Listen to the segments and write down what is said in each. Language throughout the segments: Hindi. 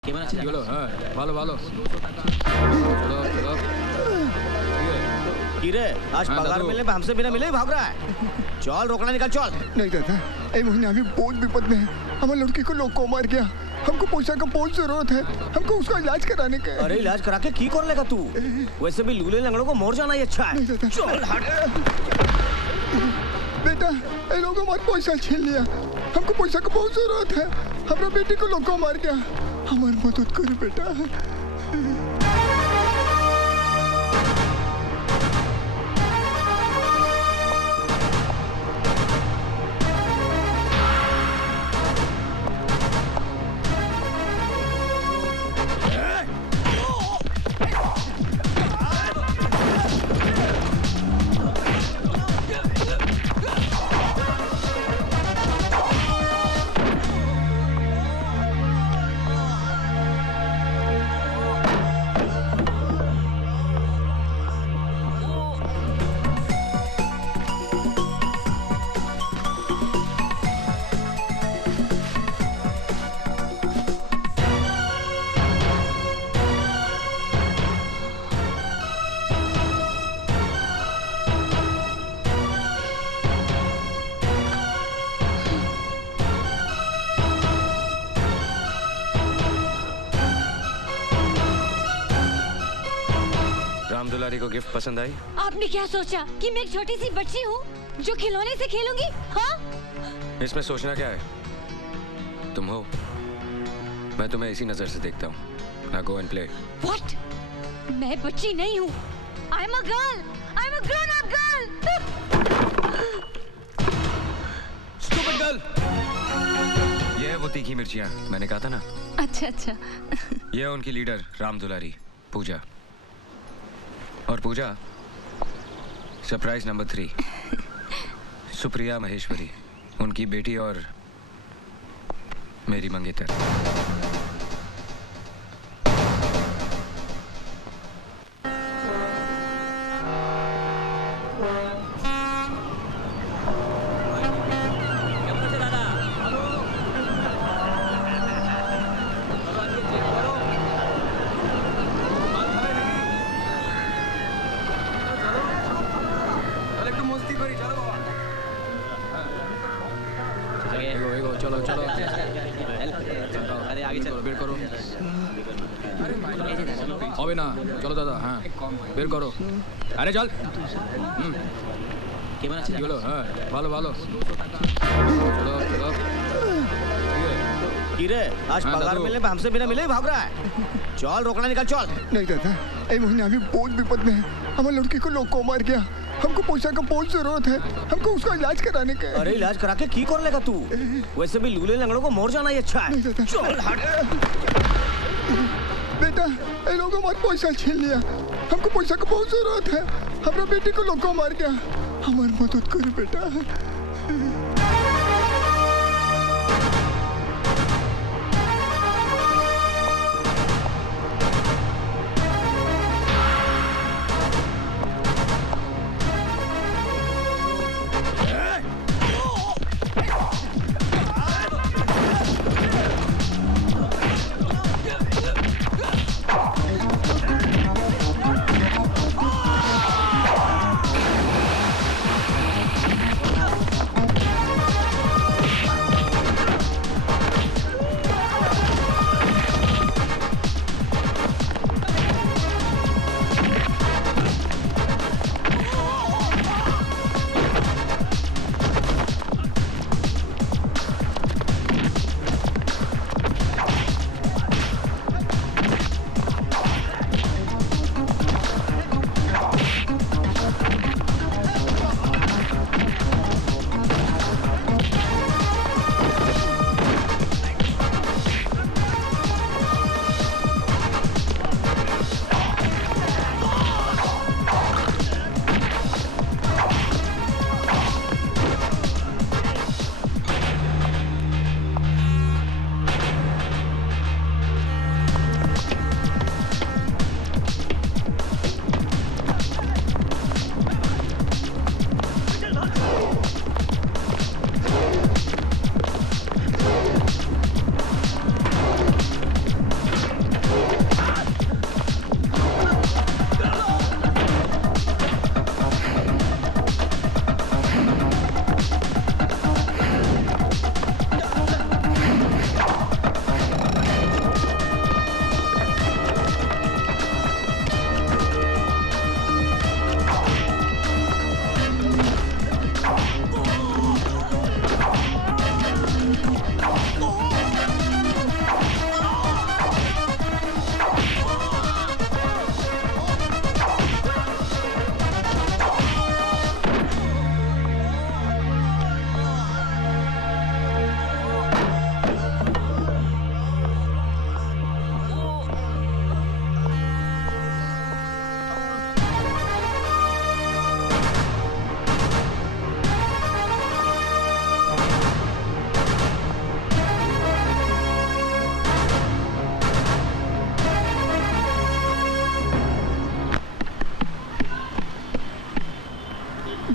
চলো হ্যাঁ ভালো ভালো চলো চলো किरे आज हाँ, पगार दादू। मिलने पे हमसे बिना मिले ही भाग रहा है। चल रोकना निकल चल। नहीं दादा ये महीने अभी बहुत विपद में है। हमारे लड़की को लोग को मार गया। हमको पैसा का बहुत जरूरत है। हमको उसका इलाज कराने का है। अरे इलाज करा के की कर लेगा तू? वैसे भी लूले लंगड़ों को मोर जाना ही अच्छा है। नहीं दादा। चल हट। बेटा ये लोग हमारा पैसा छीन लिया। हमको पैसा का बहुत जरूरत है। हमारा बेटी को लोग को मार गया। हमारी मदद करो बेटा। राम दुलारी को गिफ्ट पसंद आई? आपने क्या सोचा कि मैं एक छोटी सी बच्ची हूँ जो खिलौने से खेलूंगी? हाँ? इसमें सोचना क्या है? तुम हो, मैं तुम्हें इसी नजर से देखता हूँ। Now go and play. What? मैं बच्ची नहीं हूँ। I'm a girl. I'm a grown-up girl. Stupid girl! ये है वो तीखी मिर्चियाँ, मैंने कहा था ना। अच्छा अच्छा। ये है उनकी लीडर राम दुलारी, पूजा। और पूजा, सरप्राइज नंबर 3, सुप्रिया महेश्वरी, उनकी बेटी और मेरी मंगेतर। এগো এগো চলো চলো अरे आगे चल। বের করো হবে না চলো দাদা হ্যাঁ বের করো আরে চল केमन আছে? কি হলো হ্যাঁ ভালো ভালো চলো চলো किरे आज हाँ, पगार दादू। मिलने पे हमसे बिना मिले ही भाग रहा है। चल रोकना निकल चल। नहीं दादा ये महीने अभी बहुत विपद में है। हमारे लड़की को लोग को मार गया। हमको पैसा का बहुत जरूरत है। हमको उसका इलाज कराने का है। अरे इलाज करा के की कर लेगा तू? वैसे भी लूले लंगड़ों को मोर जाना ही अच्छा है। नहीं दादा। चल हट। बेटा ये लोग हमारा पैसा छीन लिया। हमको पैसा का बहुत जरूरत है। हमारा बेटी को लोग को मार गया। हमारी मदद करो बेटा।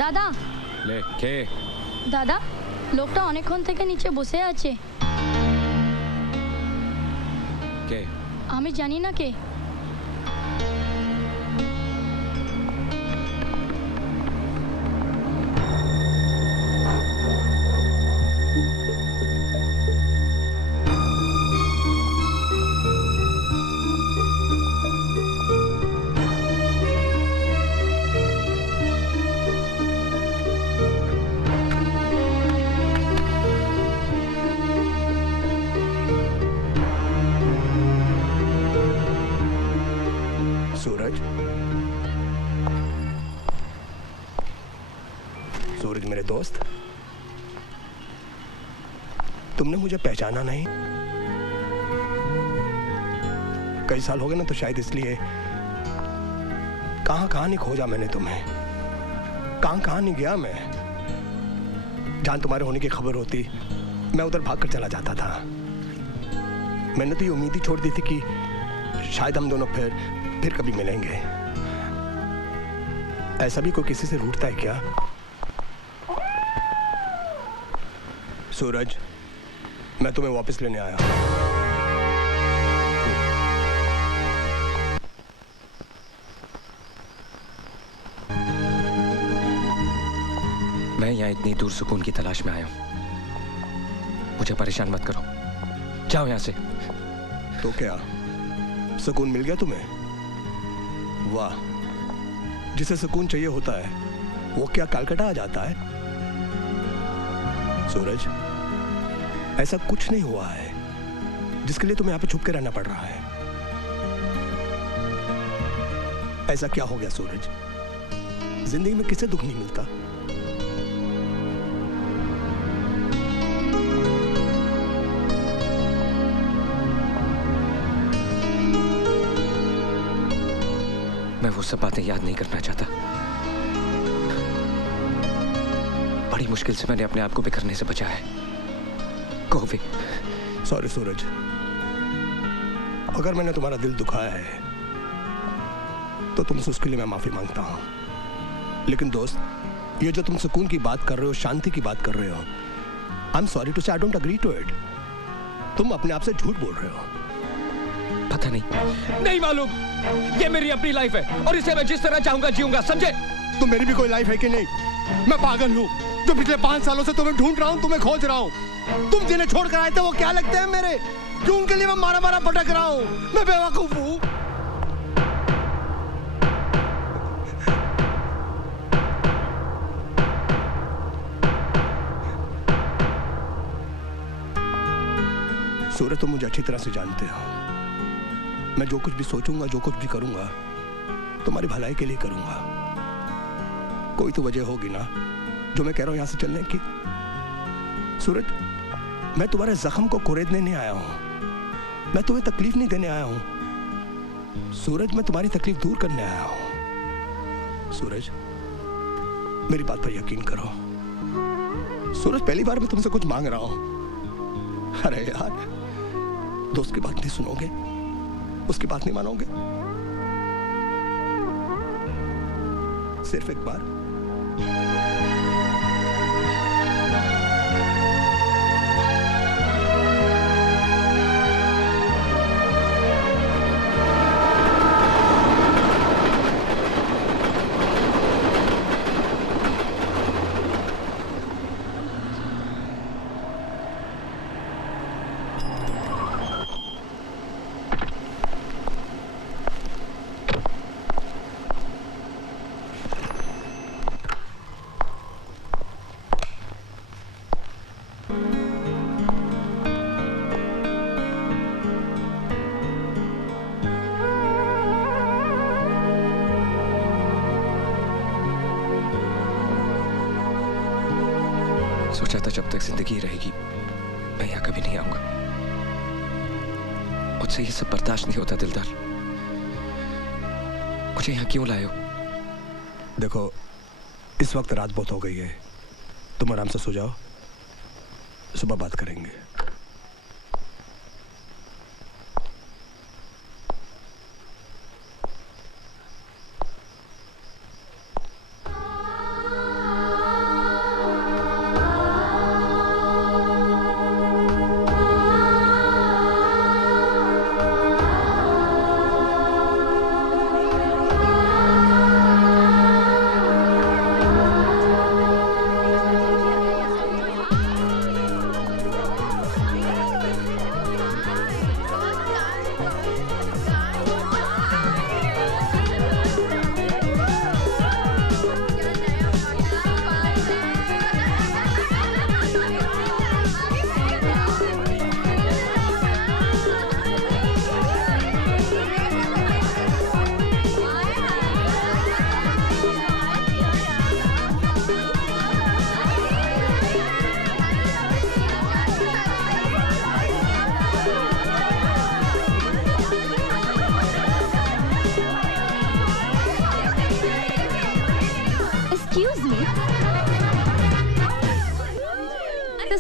দাদা ले के দাদা লোকটা অনেকক্ষণ থেকে নিচে বসে আছে के আমি জানি না কে सूरज सूरज मेरे दोस्त तुमने मुझे पहचाना नहीं कई साल हो गए ना तो शायद इसलिए कहां कहां नहीं खोजा मैंने तुम्हें कहां कहां नहीं गया मैं जहां तुम्हारे होने की खबर होती मैं उधर भागकर चला जाता था मैंने तो ये उम्मीद ही छोड़ दी थी कि शायद हम दोनों फिर कभी मिलेंगे ऐसा भी कोई किसी से रूठता है क्या सूरज मैं तुम्हें वापस लेने आया मैं यहाँ इतनी दूर सुकून की तलाश में आया हूँ मुझे परेशान मत करो जाओ यहाँ से तो क्या सुकून मिल गया तुम्हें वाह जिसे सुकून चाहिए होता है वो क्या कलकत्ता आ जाता है सूरज ऐसा कुछ नहीं हुआ है जिसके लिए तुम्हें यहाँ पे छुप के रहना पड़ रहा है ऐसा क्या हो गया सूरज जिंदगी में किसे दुख नहीं मिलता मैं वो सब बातें याद नहीं करना चाहता बड़ी मुश्किल से मैंने अपने आप को बिखरने से बचाया है कोवी सॉरी सूरज अगर मैंने तुम्हारा दिल दुखाया है तो तुमसे उसके लिए मैं माफी मांगता हूं लेकिन दोस्त ये जो तुम सुकून की बात कर रहे हो शांति की बात कर रहे हो आई एम सॉरी टू से I don't agree to it तुम अपने आप से झूठ बोल रहे हो पता नहीं मालूम ये मेरी अपनी लाइफ है और इसे मैं जिस तरह चाहूंगा जीऊंगा समझे तुम मेरी भी कोई लाइफ है कि नहीं मैं पागल हूँ जो पिछले 5 सालों से तुम्हें ढूंढ रहा हूँ तुम्हें खोज रहा हूँ तुम जिन्हें छोड़ कर आए थे वो क्या लगते हैं मेरे क्यों उनके लिए मैं मारा मारा भटक रहा हूँ मैं बेवकूफ हूँ सूरज तुम मुझे अच्छी तरह से जानते हो मैं जो कुछ भी सोचूंगा जो कुछ भी करूंगा तुम्हारी भलाई के लिए करूंगा कोई तो वजह होगी ना जो मैं कह रहा हूं यहां से चलने की सूरज मैं तुम्हारे जख्म को कुरेदने नहीं आया हूं मैं तुम्हें तकलीफ नहीं देने आया हूं सूरज मैं तुम्हारी तकलीफ दूर करने आया हूं सूरज मेरी बात पर यकीन करो सूरज पहली बार मैं तुमसे कुछ मांग रहा हूं अरे यार दोस्त की बात नहीं सुनोगे उसकी बात नहीं मानोगे सिर्फ एक बार सोचा था जब तक जिंदगी रहेगी मैं यहाँ कभी नहीं आऊंगा मुझसे ये सब बर्दाश्त नहीं होता दिलदार मुझे यहाँ क्यों लाए हो देखो इस वक्त रात बहुत हो गई है तुम आराम से सो जाओ सुबह बात करेंगे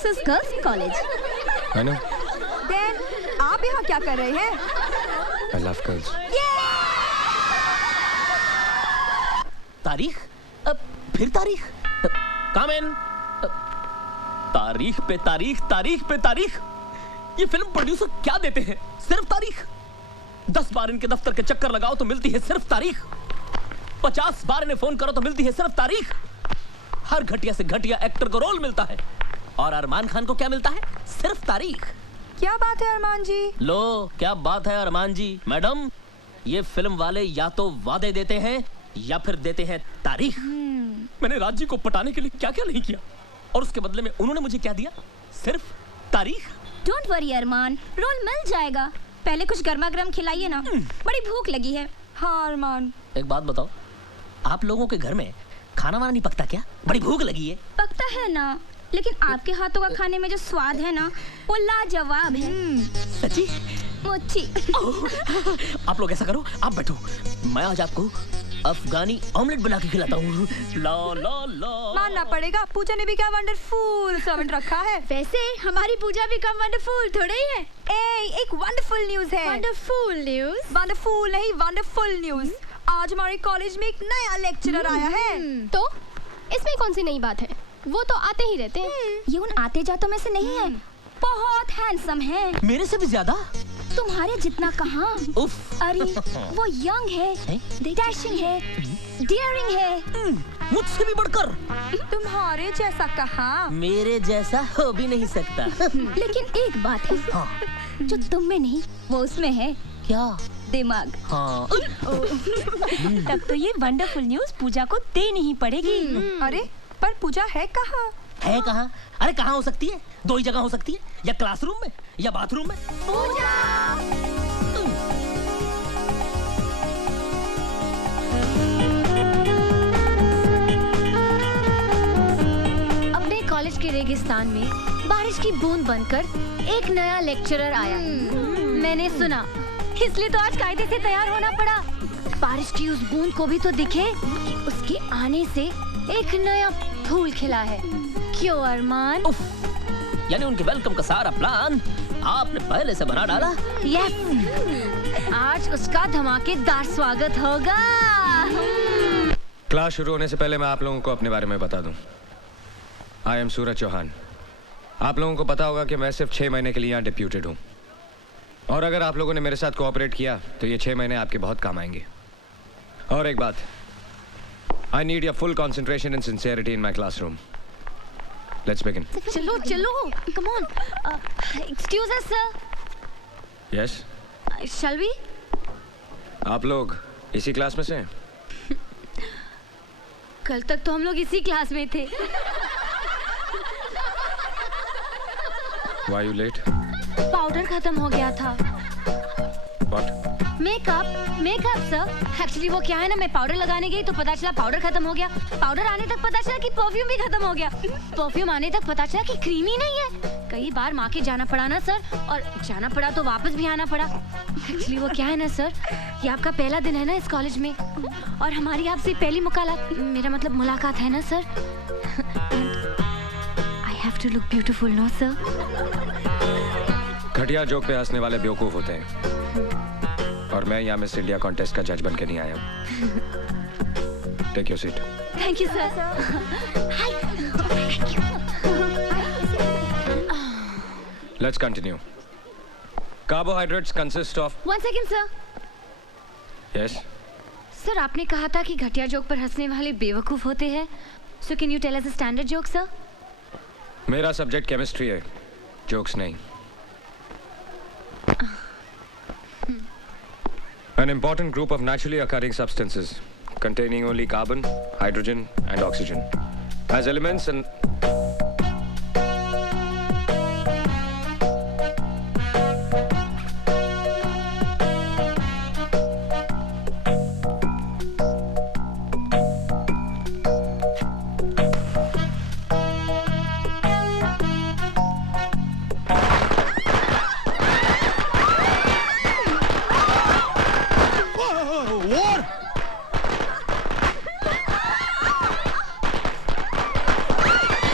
this is girls college. I know. Then आप यहाँ क्या कर रहे हैं? I love girls. तारीख? फिर तारीख? कम इन। तारीख पे तारीख, तारीख पे तारीख। ये फिल्म प्रोड्यूसर क्या देते हैं? सिर्फ तारीख। 10 बार इनके दफ्तर के चक्कर लगाओ तो मिलती है सिर्फ तारीख। 50 बार इन्हें फोन करो तो मिलती है सिर्फ तारीख। हर घटिया से घटिया एक्टर को रोल मिलता है और अरमान खान को क्या मिलता है? सिर्फ तारीख। क्या बात है अरमान जी? लो क्या बात है अरमान जी। मैडम, ये फिल्म वाले या तो वादे देते हैं या फिर देते हैं तारीख। मैंने राज जी को पटाने के लिए क्या क्या नहीं किया और उसके बदले में उन्होंने मुझे क्या दिया? सिर्फ तारीख। डोंट वरी अरमान, रोल मिल जाएगा। पहले कुछ गर्मा गर्म खिलाइए ना, बड़ी भूख लगी है। हाँ अरमान। एक बात बताओ, आप लोगों के घर में खाना वाना नहीं पकता क्या? बड़ी भूख लगी है। पकता है ना, लेकिन आपके हाथों का खाने में जो स्वाद है ना, वो लाजवाब है। सच्ची? मुच्छी। आप लोग ऐसा करो, आप बैठो, मैं आज आपको अफगानी ऑमलेट बना के खिलाता हूँ। ला ला ला। मानना पड़ेगा, पूजा ने भी क्या वंडरफुल सर्वेंट रखा है। वैसे हमारी पूजा भी कम वंडरफुल थोड़ी ही है। एक वंडरफुल न्यूज है। Wonderful news? वंडरफुल नहीं, वंडरफुल न्यूज। आज हमारे कॉलेज में एक नया लेक्चरर आया है। तो इसमें कौन सी नई बात है? वो तो आते ही रहते हैं। ये उन आते जातों में से नहीं है। बहुत हैंडसम है। मेरे से भी ज्यादा? तुम्हारे जितना कहाँ। उफ। अरे वो यंग है, डैशिंग है, डेयरिंग है। मुझसे भी बढ़कर। तुम्हारे जैसा कहाँ? मेरे जैसा हो भी नहीं सकता। लेकिन एक बात है, हाँ। जो तुम में नहीं वो उसमें है। क्या? दिमाग। हाँ। तब तो ये वंडरफुल न्यूज पूजा को देनी ही पड़ेगी। अरे पर पूजा है कहाँ? है कहाँ? अरे कहाँ हो सकती है? 2 ही जगह हो सकती है, या क्लासरूम में या बाथरूम में। पूजा! अपने कॉलेज के रेगिस्तान में बारिश की बूंद बनकर एक नया लेक्चरर आया है। मैंने सुना, इसलिए तो आज कायदे से तैयार होना पड़ा। बारिश की उस बूंद को भी तो दिखे कि उसके आने से एक नया फूल खिला है। क्यों अरमान? यानी उनके वेलकम का सारा प्लान आपने पहले से बना डाला? यस, आज उसका धमाकेदार स्वागत होगा। क्लास शुरू होने से पहले मैं आप लोगों को अपने बारे में बता दूं। आई एम सूरज चौहान। आप लोगों को पता होगा कि मैं सिर्फ 6 महीने के लिए यहाँ डिप्यूटेड हूँ, और अगर आप लोगों ने मेरे साथ कोऑपरेट किया तो ये 6 महीने आपके बहुत काम आएंगे। और एक बात, I need your full concentration and sincerity in my classroom. Let's begin. चलो चलो, come on. Excuse us sir. Yes, shall we? आप लोग इसी क्लास में से हैं? कल तक तो हम लोग इसी क्लास में थे। Why you late? पाउडर खत्म हो गया था। What? Makeup sir. एक्चुअली वो क्या है ना, मैं पाउडर लगाने गई तो पता चला पाउडर खत्म हो गया। पाउडर आने तक पता चला कि परफ्यूम भी खत्म हो गया। परफ्यूम आने तक पता चला कि क्रीम ही नहीं है। कई बार माँ के जाना पड़ा ना सर, और जाना पड़ा तो वापस भी आना पड़ा। एक्चुअली वो क्या है ना सर, ये आपका पहला दिन है ना इस कॉलेज में, और हमारी आपसे पहली मुलाकात है ना sir. I have to look beautiful no sir. घटिया जोक पे हंसने वाले बेवकूफ होते हैं, और मैं यहाँ मिस इंडिया कॉन्टेस्ट का जज बन के नहीं आया हूँ। Take your seat. Thank you sir. Let's continue. Carbohydrates consist of. 1 second sir. Yes. Sir आपने कहा था कि घटिया जोक पर हंसने वाले बेवकूफ होते हैं। So can you tell us a standard joke sir? मेरा सब्जेक्ट केमिस्ट्री है, जोक्स नहीं। An important group of naturally occurring substances containing only carbon, hydrogen, and oxygen as elements and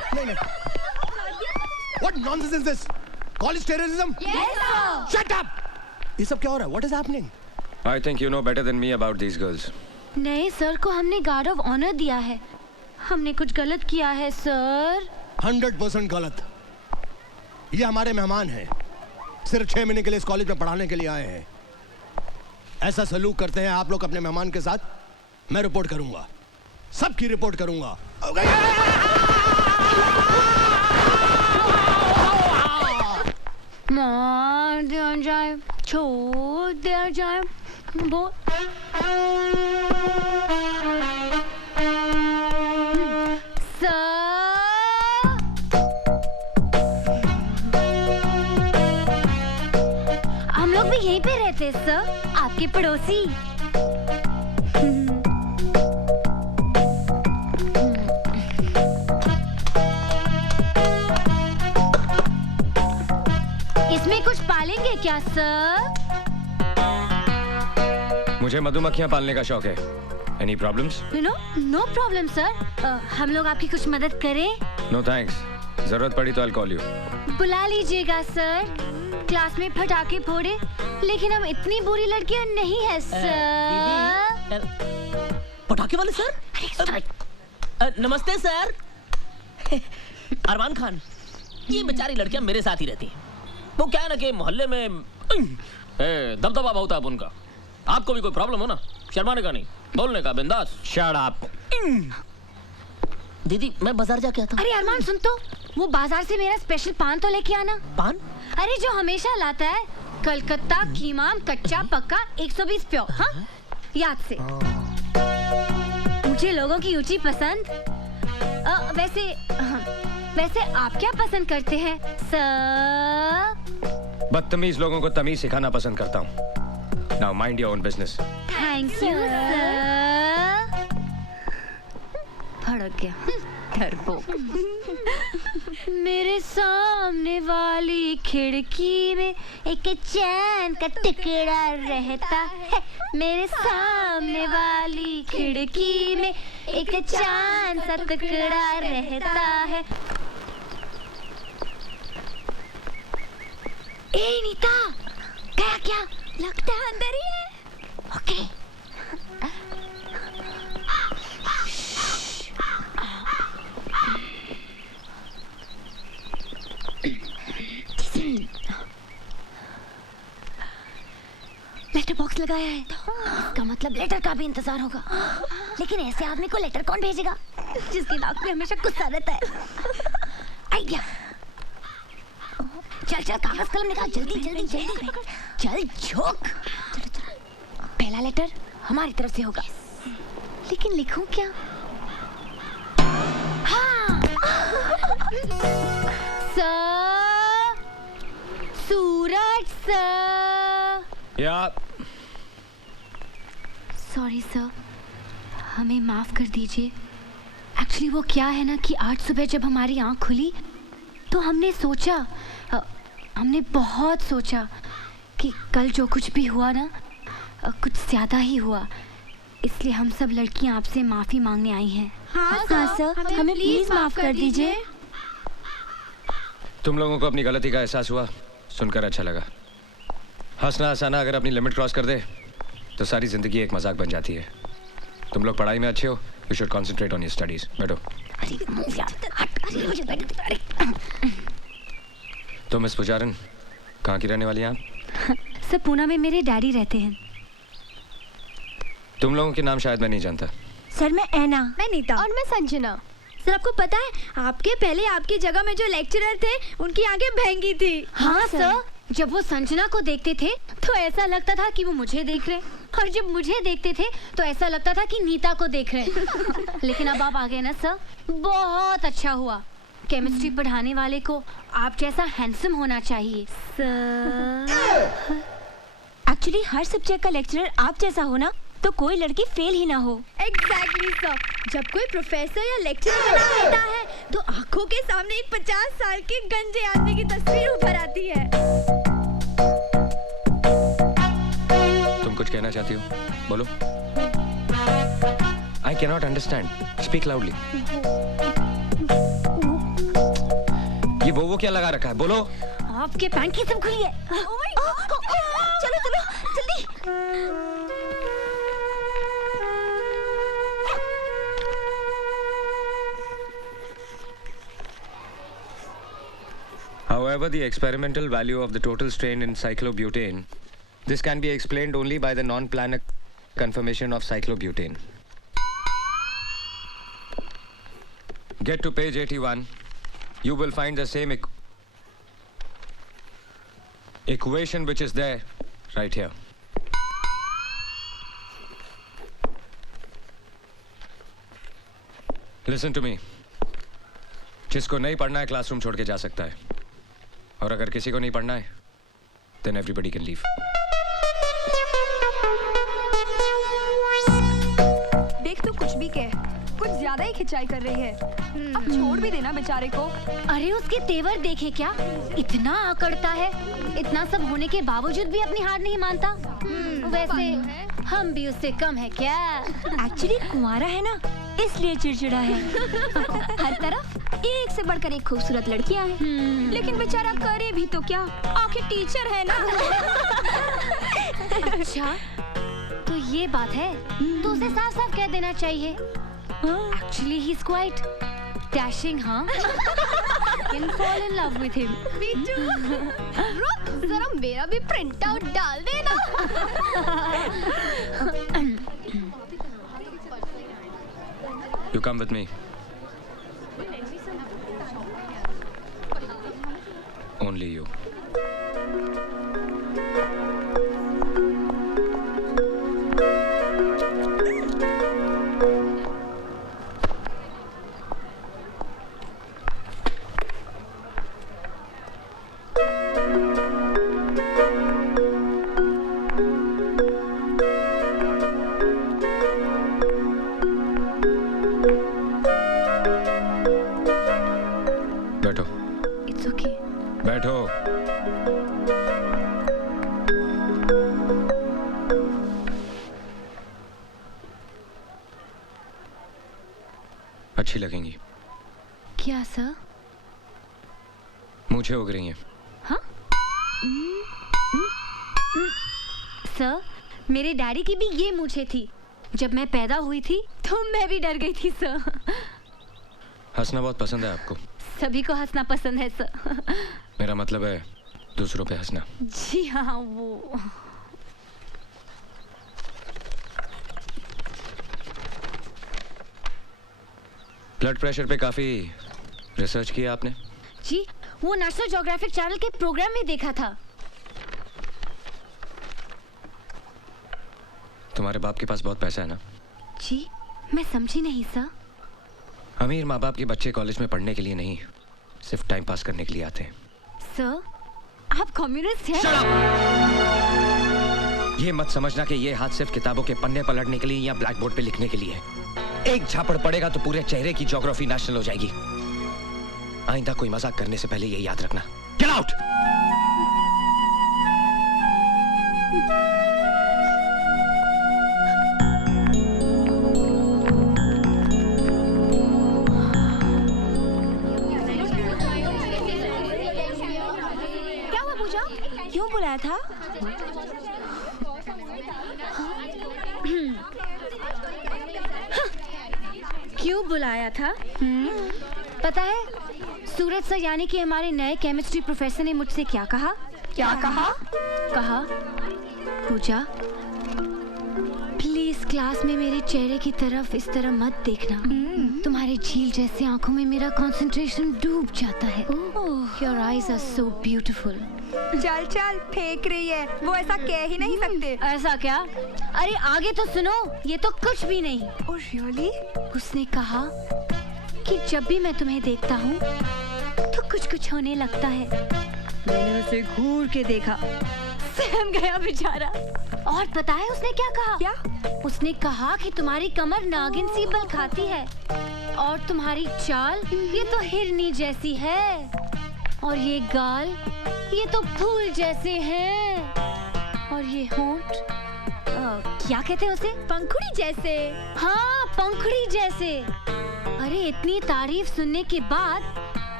nonsense is this? College terrorism? Yes, sir. Shut up! ये सब क्या हो रहा है? What is happening? I think you know better than me about these girls. नहीं सर को हमने गार्ड ऑफ ऑनर दिया है. हमने कुछ गलत किया है सर. 100% गलत. ये हमारे मेहमान हैं. सिर्फ 6 महीने के लिए इस कॉलेज में पढ़ाने के लिए आए हैं. ऐसा सलूक करते हैं आप लोग अपने मेहमान के साथ? मैं रिपोर्ट करूंगा. सबकी रिपोर्ट करूंगा. मार दिया जाए, छोड़ दिया जाए. वो हम लोग भी यहीं पे रहते हैं सर, आपके पड़ोसी. इसमें कुछ पालेंगे क्या सर? मुझे मधुमक्खियां पालने का शौक है. Any problems? No problem sir. हम लोग आपकी कुछ मदद करें? No thanks. जरूरत पड़ी तो I'll call you. बुला लीजिएगा सर. क्लास में पटाखे फोड़े, लेकिन हम इतनी बुरी लड़कियां नहीं है सर. पटाखे वाले सर? नमस्ते सर. अरमान खान, ये बेचारी लड़कियां मेरे साथ ही रहती हैं. वो क्या है ना कि मोहल्ले में दबदबा बहुत है उनका. आपको भी कोई प्रॉब्लम हो ना, शर्माने का नहीं, बोलने का, बिंदास. Shut up. दीदी मैं बाजार जाके आता. अरे अरमान सुन तो, वो बाजार से मेरा स्पेशल पान तो लेके आना. पान? अरे जो हमेशा लाता है, कलकत्ता कीमाम कच्चा पक्का 120 प्योर. हाँ याद से. मुझे लोगों की ऊंची पसंद. वैसे आप क्या पसंद करते हैं सर? बदतमीज लोगों को तमीज सिखाना पसंद करता हूँ. Now mind your own business. Thank you sir. भड़क गया डरपोक. मेरे सामने वाली खिड़की में एक चैन का टुकड़ा रहता है. मेरे सामने वाली खिड़की में एक चांद सा टुकड़ा रहता है. ए नीता, गया क्या? लगता है अंदर ही है. ओके. लेटर बॉक्स लगाया है, इसका मतलब लेटर का भी इंतजार होगा. लेकिन ऐसे आदमी को लेटर कौन भेजेगा जिसकी नाक पे हमेशा गुस्सा रहता है? आइडिया. चल चल कागज कलम निकाल, जल्दी जल्दी जल्दी. चल झोंक. पहला लेटर हमारी तरफ से होगा, लेकिन लिखूं क्या? हाँ. सर, सूरज सर. या. सॉरी सर, हमें माफ कर दीजिए. एक्चुअली वो क्या है ना कि आज सुबह जब हमारी आंख खुली तो हमने सोचा, हमने बहुत सोचा कि कल जो कुछ भी हुआ ना, कुछ ज़्यादा ही हुआ. इसलिए हम सब लड़कियां आपसे माफ़ी मांगने आई हैं. हाँ सर, हमें प्लीज माफ कर दीजिए. तुम लोगों को अपनी गलती का एहसास हुआ, सुनकर अच्छा लगा. हंसना हंसाना अगर अपनी लिमिट क्रॉस कर दे तो सारी जिंदगी एक मजाक बन जाती है. तुम लोग पढ़ाई में अच्छे हो, you should concentrate on your studies. बैठो. तो मिस पुजारन, कहाँ की रहने वाली हैं आप? सर पूना में मेरे डैडी रहते हैं. तुम लोगों के नाम शायद मैं नहीं जानता. सर मैं ऐना. मैं नीता. और मैं संजना. सर आपको पता है, आपके पहले आपकी जगह में जो लेक्चरर थे उनकी आंखें भैंगी थी. हाँ सर, जब वो संजना को देखते थे तो ऐसा लगता था कि वो मुझे देख रहे, और जब मुझे देखते थे तो ऐसा लगता था कि नीता को देख रहे. लेकिन अब आप आ गए ना सर, बहुत अच्छा हुआ. केमिस्ट्री पढ़ाने वाले को आप जैसा हैंडसम होना चाहिए सर. एक्चुअली हर सब्जेक्ट का लेक्चरर आप जैसा हो ना, तो कोई लड़की फेल ही ना हो. Exactly sir. जब कोई प्रोफेसर या लेक्चरर बना होता है तो आंखों के सामने एक 50 साल के गंजे आदमी की तस्वीर उभर आती है. तुम कुछ कहना चाहती हो? बोलो. I cannot understand. Speak loudly. ये वो क्या लगा रखा है? बोलो। आपके पैंट की सब खुली है। चलो चलो जल्दी। However, the experimental value of the total strain in cyclobutane, this can be explained only by the non-planar conformation of cyclobutane. Get to page 81. You will find the same equation which is there right here. Listen to me. जिसको नहीं पढ़ना है क्लासरूम छोड़ के जा सकता है, और अगर किसी को नहीं पढ़ना है then everybody can leave. देख तू कुछ भी कह, कुछ ज्यादा ही खिंचाई कर रही है। अब छोड़ भी देना बेचारे को। अरे उसके तेवर देखे क्या, इतना आकड़ता है। इतना सब होने के बावजूद भी अपनी हार नहीं मानता। वैसे हम भी उससे कम है क्या? एक्चुअली कुंवारा है ना, इसलिए चिड़चिड़ा है। हर तरफ एक से बढ़कर एक खूबसूरत लड़कियां हैं, लेकिन बेचारा करे भी तो क्या, आखिर टीचर है ना। अच्छा तो ये बात है, तो उसे साफ साफ कह देना चाहिए। Actually he's quite dashing, हाँ? Can fall in love with him. रुक, जरा मेरा भी प्रिंट आउट डाल देना। You come with me. Only you. बैठो। It's okay. बैठो। अच्छी लगेंगी। क्या सर? मूंछें उग रही हैं। हाँ? सर, मेरे डैडी की भी ये मूंछें थी। जब मैं पैदा हुई थी तो मैं भी डर गई थी सर। हंसना बहुत पसंद है आपको। सभी को हंसना पसंद है सर। मेरा मतलब है दूसरों पे हंसना। जी हाँ, वो ब्लड प्रेशर पे काफी रिसर्च किया आपने? जी, वो नेशनल ज्योग्राफिक चैनल के प्रोग्राम में देखा था। तुम्हारे बाप के पास बहुत पैसा है ना? जी, मैं समझी नहीं सर। अमीर माँ बाप के बच्चे कॉलेज में पढ़ने के लिए नहीं, सिर्फ टाइम पास करने के लिए आते हैं। सर, आप कम्युनिस्ट हैं? ये मत समझना कि ये हाथ सिर्फ किताबों के पन्ने पलटने के लिए या ब्लैक बोर्ड पे लिखने के लिए है। एक झापड़ पड़ेगा तो पूरे चेहरे की ज्योग्राफी नेशनल हो जाएगी। आइंदा कोई मजाक करने से पहले ये याद रखना। Get out! क्या हुआ पूजा? क्यों बुलाया था? क्यों बुलाया था? पता है, सूरज सर यानी कि हमारे नए केमिस्ट्री प्रोफेसर ने मुझसे क्या कहा? क्या कहा? कहा, पूजा प्लीज क्लास में मेरे चेहरे की तरफ इस तरह मत देखना। तुम्हारे झील जैसे आंखों में मेरा कंसंट्रेशन डूब जाता है। Your eyes are so beautiful. चल चल, फेंक रही है, वो ऐसा कह ही नहीं सकते। ऐसा क्या? अरे आगे तो सुनो, ये तो कुछ भी नहीं। Oh really? उसने कहा कि जब भी मैं तुम्हें देखता हूँ तो कुछ कुछ होने लगता है। मैंने उसे घूर के देखा, सहम गया बेचारा। और पता है उसने क्या कहा? क्या? उसने कहा कि तुम्हारी कमर नागिन सी बल खाती है और तुम्हारी चाल ये तो हिरनी जैसी है और ये गाल ये तो फूल जैसे हैं और ये होंठ क्या कहते हैं उसे? पंखुड़ी जैसे। हाँ, पंखुड़ी जैसे। अरे इतनी तारीफ सुनने के बाद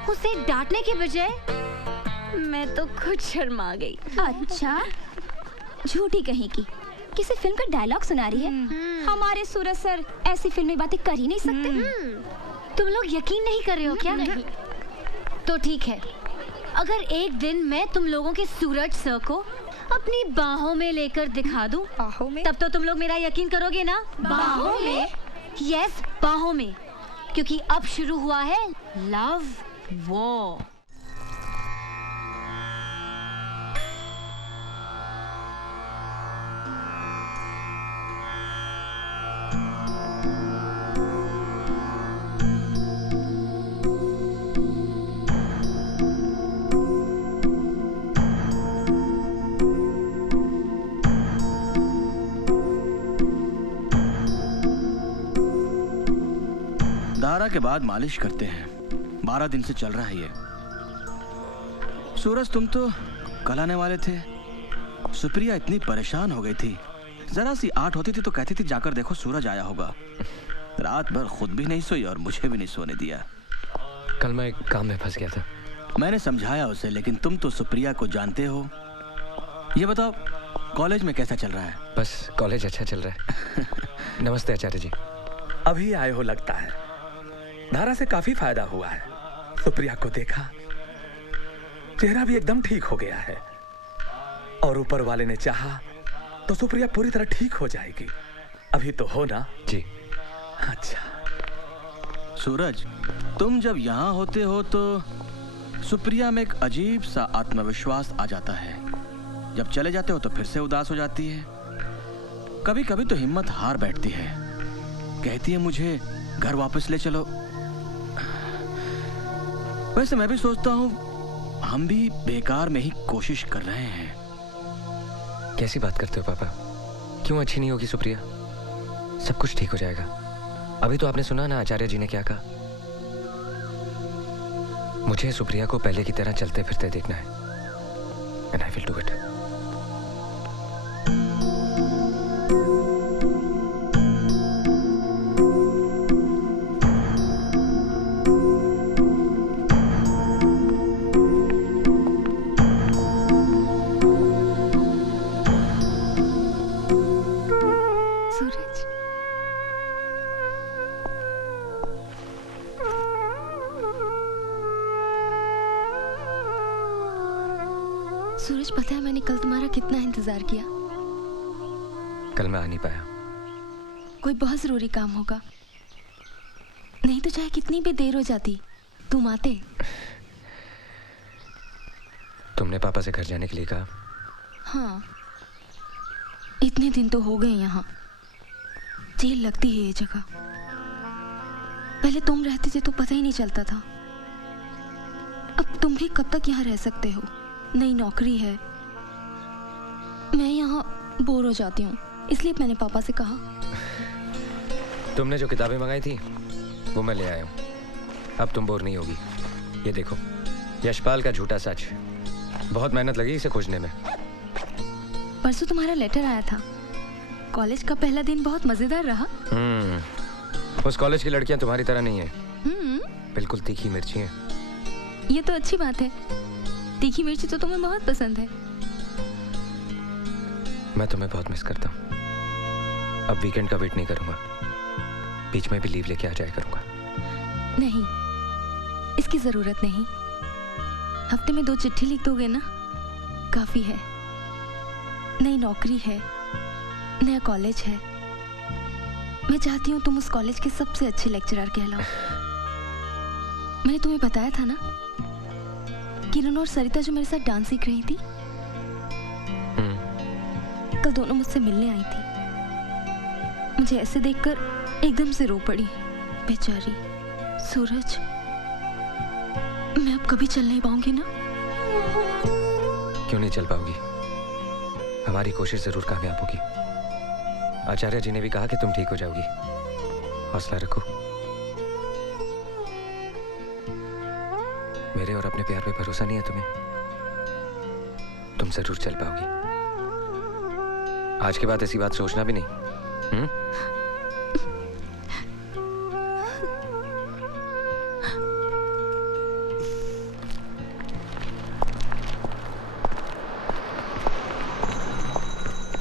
उसे डांटने के बजाय मैं तो खुद शर्मा गई। अच्छा, झूठी कहीं की किसी फिल्म का डायलॉग सुना रही है। हमारे सूरज सर ऐसी फिल्मी बातें कर ही नहीं सकते। तुम लोग यकीन नहीं कर रहे हो क्या? नहीं। तो ठीक है, अगर एक दिन मैं तुम लोगों के सूरज सर को अपनी बाहों में लेकर दिखा दूं, बाहों में? तब तो तुम लोग मेरा यकीन करोगे ना? बाहों में? यस, बाहों में, क्योंकि अब शुरू हुआ है लव वॉर। धारा के बाद मालिश करते हैं। 12 दिन से चल रहा है ये। सूरज, तुम तो कल आने वाले थे। सुप्रिया इतनी परेशान हो गई थी, जरा सी आठ होती थी तो कहती थी जाकर देखो सूरज आया होगा। रात भर खुद भी नहीं सोई और मुझे भी नहीं सोने दिया। कल मैं एक काम में फंस गया था। मैंने समझाया उसे, लेकिन तुम तो सुप्रिया को जानते हो। ये बताओ, कॉलेज में कैसा चल रहा है? बस कॉलेज अच्छा चल रहा है। नमस्ते आचार्य जी। अभी आए हो लगता है। धारा से काफी फायदा हुआ है। सुप्रिया को देखा, चेहरा भी एकदम ठीक हो गया है, और ऊपर वाले ने चाहा तो सुप्रिया पूरी तरह ठीक हो जाएगी। अभी तो हो ना? जी। अच्छा सूरज, तुम जब यहाँ होते हो तो सुप्रिया में एक अजीब सा आत्मविश्वास आ जाता है। जब चले जाते हो तो फिर से उदास हो जाती है। कभी कभी तो हिम्मत हार बैठती है, कहती है मुझे घर वापस ले चलो। वैसे मैं भी सोचता हूँ हम भी बेकार में ही कोशिश कर रहे हैं। कैसी बात करते हो पापा? क्यों अच्छी नहीं होगी सुप्रिया? सब कुछ ठीक हो जाएगा। अभी तो आपने सुना ना आचार्य जी ने क्या कहा। मुझे सुप्रिया को पहले की तरह चलते फिरते देखना है, and I will do it. सूरज, पता है मैंने कल तुम्हारा कितना इंतजार किया। कल मैं आ नहीं पाया। कोई बहुत जरूरी काम होगा, नहीं तो चाहे कितनी भी देर हो जाती तुम आते। तुमने पापा से घर जाने के लिए कहा? हाँ, इतने दिन तो हो गए यहाँ। जेल लगती है ये जगह। पहले तुम रहते थे तो पता ही नहीं चलता था। अब तुम भी कब तक यहाँ रह सकते हो? नई नौकरी है, मैं यहाँ बोर हो जाती हूँ, इसलिए मैंने पापा से कहा। तुमने जो किताबें मंगाई थी वो मैं ले आया हूँ। अब तुम बोर नहीं होगी। ये देखो, यशपाल का झूठा सच। बहुत मेहनत लगी इसे खोजने में। परसों तुम्हारा लेटर आया था। कॉलेज का पहला दिन बहुत मजेदार रहा। उस कॉलेज की लड़कियां तुम्हारी तरह नहीं है। बिल्कुल तीखी मिर्ची हैं। ये तो अच्छी बात है। तीखी मिर्ची तो तुम्हें बहुत पसंद है। मैं तुम्हें बहुत मिस करता हूँ। अब वीकेंड का वेट नहीं करूंगा, बीच में भी लीव लेके आ जाया करूंगा। नहीं, इसकी जरूरत नहीं। हफ्ते में 2 चिट्ठी लिख दोगे ना, काफी है। नई नौकरी है, नया कॉलेज है। मैं चाहती हूँ तुम उस कॉलेज के सबसे अच्छे लेक्चरर कहलाओ। मैंने तुम्हें बताया था ना, किरण और सरिता जो मेरे साथ डांस सीख रही थी, कल दोनों मुझसे मिलने आई थी। मुझे ऐसे देखकर एकदम से रो पड़ी। बेचारी। सूरज, मैं अब कभी चल नहीं पाऊंगी ना? क्यों नहीं चल पाओगी? हमारी कोशिश जरूर कामयाब होगी। आचार्य जी ने भी कहा कि तुम ठीक हो जाओगी। हौसला रखो। मेरे और अपने प्यार पे भरोसा नहीं है तुम्हें? तुम जरूर चल पाओगी। आज के बाद ऐसी बात सोचना भी नहीं।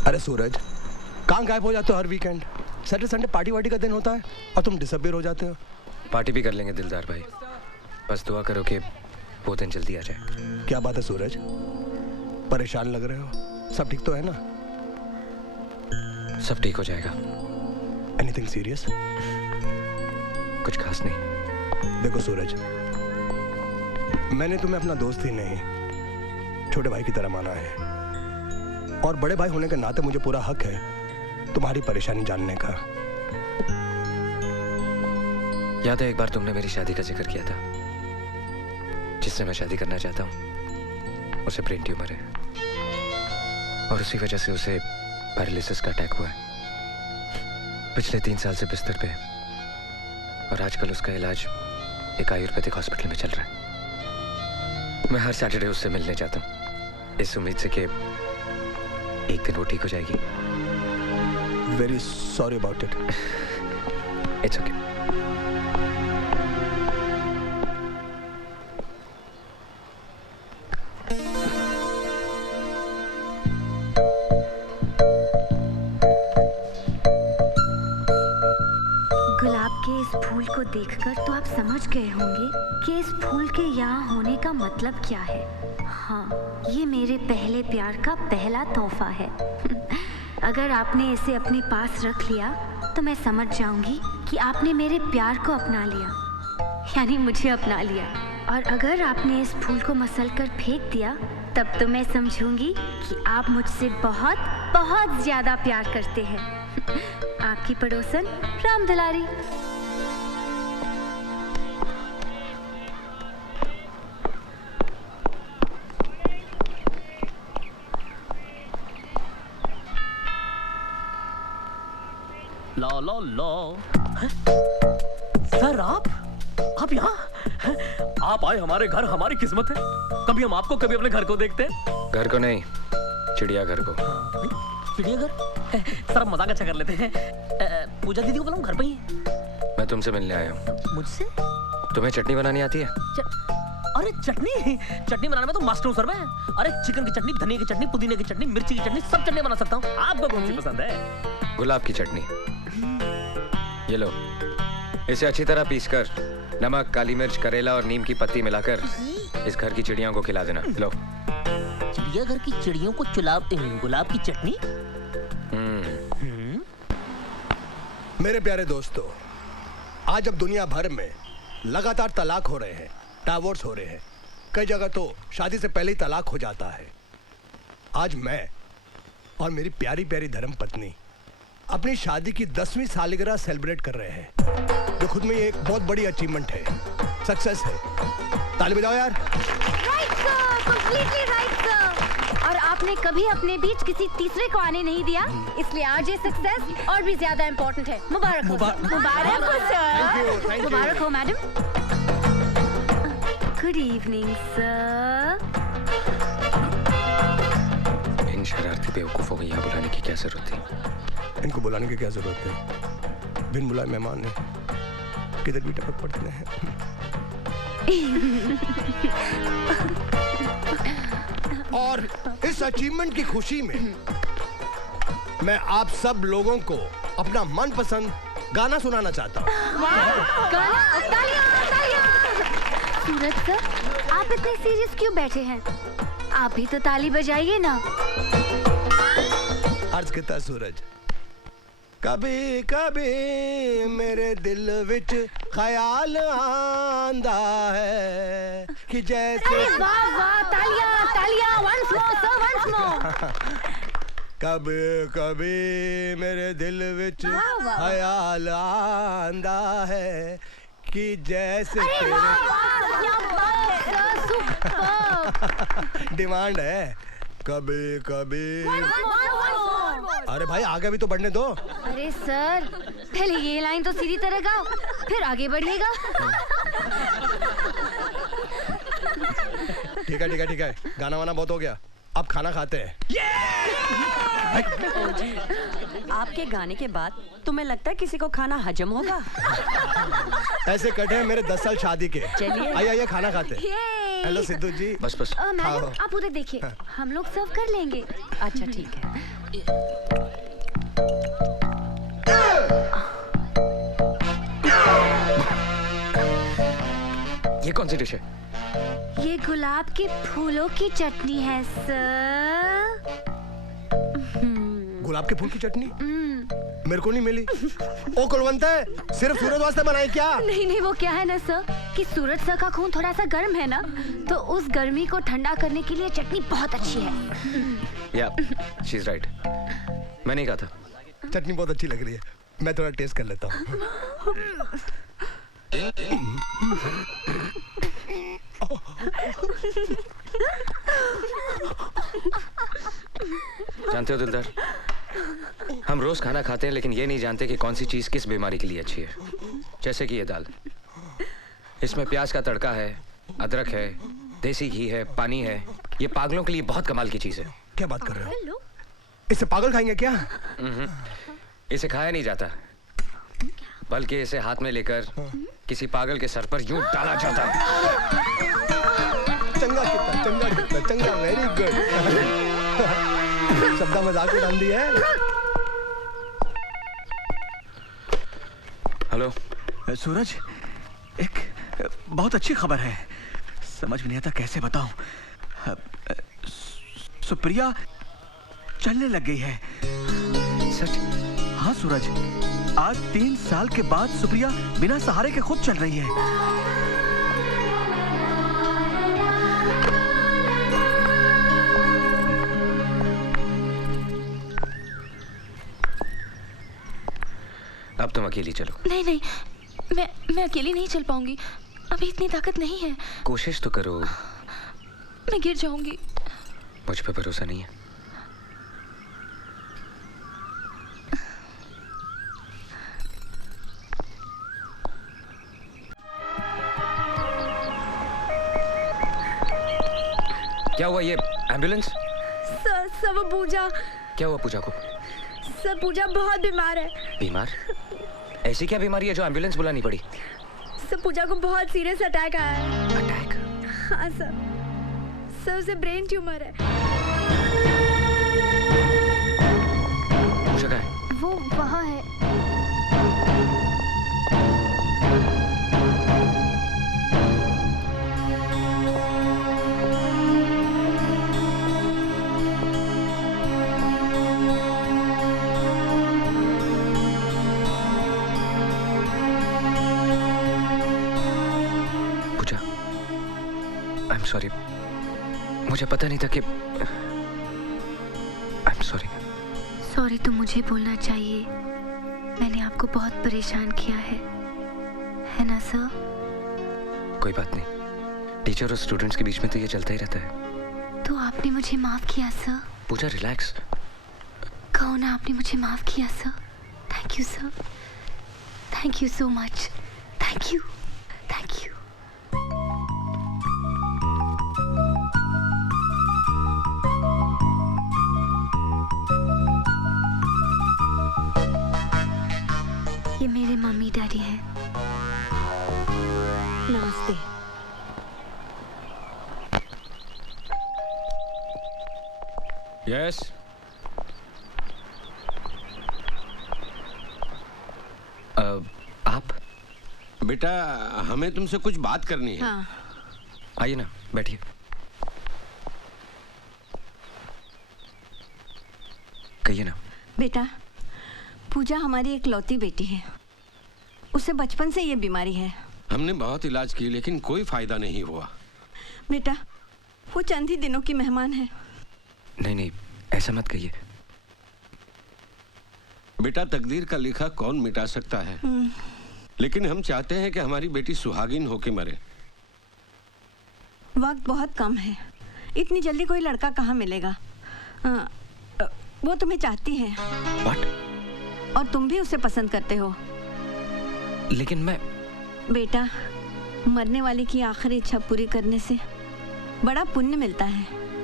अरे सूरज, कहाँ गायब हो जाते हो हर वीकेंड? सैटरडे संडे पार्टी वार्टी का दिन होता है और तुम डिसअपीयर हो जाते हो। पार्टी भी कर लेंगे दिलदार भाई, बस दुआ करो कि वो दिन जल्दी आ जाए। क्या बात है सूरज, परेशान लग रहे हो? सब ठीक तो है ना? सब ठीक हो जाएगा। Anything serious? कुछ खास नहीं। देखो सूरज, मैंने तुम्हें अपना दोस्त ही नहीं, छोटे भाई की तरह माना है, और बड़े भाई होने के नाते मुझे पूरा हक है तुम्हारी परेशानी जानने का। याद है एक बार तुमने मेरी शादी का जिक्र किया था? जिससे मैं शादी करना चाहता हूँ उसे ब्रेन ट्यूमर है, और उसी वजह से उसे पैरालिसिस का अटैक हुआ है। पिछले 3 साल से बिस्तर पे है, और आजकल उसका इलाज एक आयुर्वेदिक हॉस्पिटल में चल रहा है। मैं हर सैटरडे उससे मिलने जाता हूँ, इस उम्मीद से कि एक दिन वो ठीक हो जाएगी। Very sorry about it. It's okay. गुलाब के इस फूल को देखकर तो आप समझ गए होंगे कि इस फूल के यहाँ होने का मतलब क्या है। हाँ, ये मेरे पहले प्यार का पहला तोहफा है। अगर आपने इसे अपने पास रख लिया तो मैं समझ जाऊंगी कि आपने मेरे प्यार को अपना लिया, यानी मुझे अपना लिया। और अगर आपने इस फूल को मसल कर फेंक दिया तब तो मैं समझूंगी कि आप मुझसे बहुत बहुत ज्यादा प्यार करते हैं। आपकी पड़ोसन राम दुलारी। लो लो लो। सर आप यहाँ? आप आए हमारे घर, हमारी किस्मत है। कभी हम आपको, कभी अपने घर को देखते हैं। घर को नहीं, चिड़ियाघर को। चिड़ियाघर? सर आप मजाक अच्छा कर लेते हैं। पूजा दीदी को बुलाऊं, घर पे ही है। मैं तुमसे मिलने आया हूँ। मुझसे? तुम्हें चटनी बनानी आती है? अरे चटनी बनाने में तो मास्टर हूँ सर मैं। अरे चिकन की चटनी, धनिया की चटनी, पुदीने की चटनी, मिर्ची की चटनी, सब चटनी बना सकता हूँ। आपको कौन सी पसंद है? गुलाब की चटनी। ये लो, इसे अच्छी तरह पीसकर नमक, काली मिर्च, करेला और नीम की पत्ती मिलाकर इस घर की चिड़ियों को खिला देना। लो। चिड़ियाघर की चिड़ियों को गुलाब की चटनी? मेरे प्यारे दोस्तों, आज जब दुनिया भर में लगातार तलाक हो रहे हैं, डाइवोर्स हो रहे हैं, कई जगह तो शादी से पहले ही तलाक हो जाता है, आज मैं और मेरी प्यारी प्यारी धर्मपत्नी अपनी शादी की 10वीं सालगिरह सेलिब्रेट कर रहे हैं, जो खुद में एक बहुत बड़ी अचीवमेंट है, सक्सेस है। ताली बजाओ यार। Right sir, completely right sir. और आपने कभी अपने बीच किसी तीसरे को आने नहीं दिया, इसलिए आज ये सक्सेस और भी ज्यादा इम्पोर्टेंट है। मुबारक हो सर। मुबारक हो सर। मुबारक हो मैडम। Good evening sir. इन शरारती बेवकूफों को यहाँ बुलाने की क्या जरूरत थी? इनको बुलाने की क्या जरूरत है? बिन बुलाए मेहमान है, किधर भी टपक पड़ते हैं। और इस अचीवमेंट की खुशी में मैं आप सब लोगों को अपना मनपसंद गाना सुनाना चाहता हूँ। सूरज सर, आप इतने सीरियस क्यों बैठे हैं? आप भी तो ताली बजाइए ना। अर्ज किता सूरज, कभी कभी मेरे दिल विच ख्याल आंदा है कि जैसे। अरे वाह वाह, तालियां तालियां, once more sir, once more। कभी कभी मेरे दिल विच ख्याल आंदा है कि जैसे डिमांड है कभी कभी। अरे भाई आगे भी तो बढ़ने दो। अरे सर, पहले ये लाइन तो सीधी तरह गाओ, फिर आगे बढ़िएगा। ठीक है, गाना वाना बहुत हो गया, अब खाना खाते हैं। आपके गाने के बाद तुम्हें लगता है किसी को खाना हजम होगा? ऐसे कटे हैं मेरे 10 साल शादी के। चलिए। आइए आइए खाना खाते हैं। ये हेलो सिद्धू जी। बस बस। मैडम आप उधर देखिए, हम लोग सर्व कर लेंगे। अच्छा ठीक है। ये कौन सी डिश है? ये गुलाब के फूलों की चटनी है सर। गुलाब के फूल की चटनी मेरे को नहीं मिली। ओ कुलवंत है, सिर्फ सूरज वास्ते बनाई क्या? नहीं वो क्या है ना सर कि सूरज सर का खून थोड़ा सा गर्म है ना, तो उस गर्मी को ठंडा करने के लिए चटनी बहुत अच्छी है। या शी इज राइट। मैं नहीं कहा था। चटनी बहुत अच्छी लग रही है, मैं थोड़ा टेस्ट कर लेता हूँ। जानते हो दिलदार, हम रोज खाना खाते हैं लेकिन ये नहीं जानते कि कौन सी चीज किस बीमारी के लिए अच्छी है। जैसे कि ये दाल, इसमें प्याज का तड़का है, अदरक है, देसी घी है, पानी है। ये पागलों के लिए बहुत कमाल की चीज है। क्या बात कर रहे हो? इसे पागल खाएंगे क्या? इसे खाया नहीं जाता, बल्कि इसे हाथ में लेकर किसी पागल के सर पर यूं डाला जाता है। चंगा कितना, चंगा कितना, चंगा, वेरी गुड। शब्दा मजाक में डाल दी है। हेलो सूरज, एक बहुत अच्छी खबर है। समझ में नहीं आता कैसे बताऊं। सुप्रिया चलने लग गई है। सच? हाँ सूरज, आज 3 साल के बाद सुप्रिया बिना सहारे के खुद चल रही है। अब तुम अकेली चलो। नहीं, मैं अकेली नहीं चल पाऊंगी। अभी इतनी ताकत नहीं है। कोशिश तो करो। मैं गिर जाऊंगी। मुझ पे भरोसा नहीं है? क्या हुआ? ये एम्बुलेंस? सर वो पूजा। क्या हुआ पूजा को? सर पूजा बहुत बीमार है। बीमार? ऐसी क्या बीमारी है जो एम्बुलेंस बुलानी पड़ी? सर पूजा को बहुत सीरियस अटैक आया है। अटैक? हाँ सर उसे ब्रेन ट्यूमर है। पूजा कहाँ है? वो वहाँ है। सॉरी, मुझे पता नहीं था कि आई एम सॉरी तो मुझे बोलना चाहिए। मैंने आपको बहुत परेशान किया है ना सर? कोई बात नहीं, टीचर और स्टूडेंट्स के बीच में तो ये चलता ही रहता है। तो आपने मुझे माफ किया सर? पूजा रिलैक्स। कहो ना आपने मुझे माफ किया sir. Thank you sir, thank you so much. Thank you. ये मेरे मम्मी डैडी हैं। नमस्ते। यस। आप? बेटा हमें तुमसे कुछ बात करनी है। हाँ। आइए ना, बैठिए। कहिए ना। बेटा पूजा हमारी इकलौती बेटी है। उसे बचपन से ये बीमारी है। हमने बहुत इलाज किए लेकिन कोई फायदा नहीं हुआ। बेटा वो चंद ही दिनों की मेहमान है। नहीं, ऐसा मत कहिए। बेटा तकदीर का लिखा कौन मिटा सकता है, लेकिन हम चाहते हैं कि हमारी बेटी सुहागिन होके मरे। वक्त बहुत कम है, इतनी जल्दी कोई लड़का कहाँ मिलेगा। वो तुम्हें चाहती है। What? और तुम भी उसे पसंद करते हो। लेकिन मैं... बेटा मरने वाले की आखिरी इच्छा पूरी करने से बड़ा पुण्य मिलता है।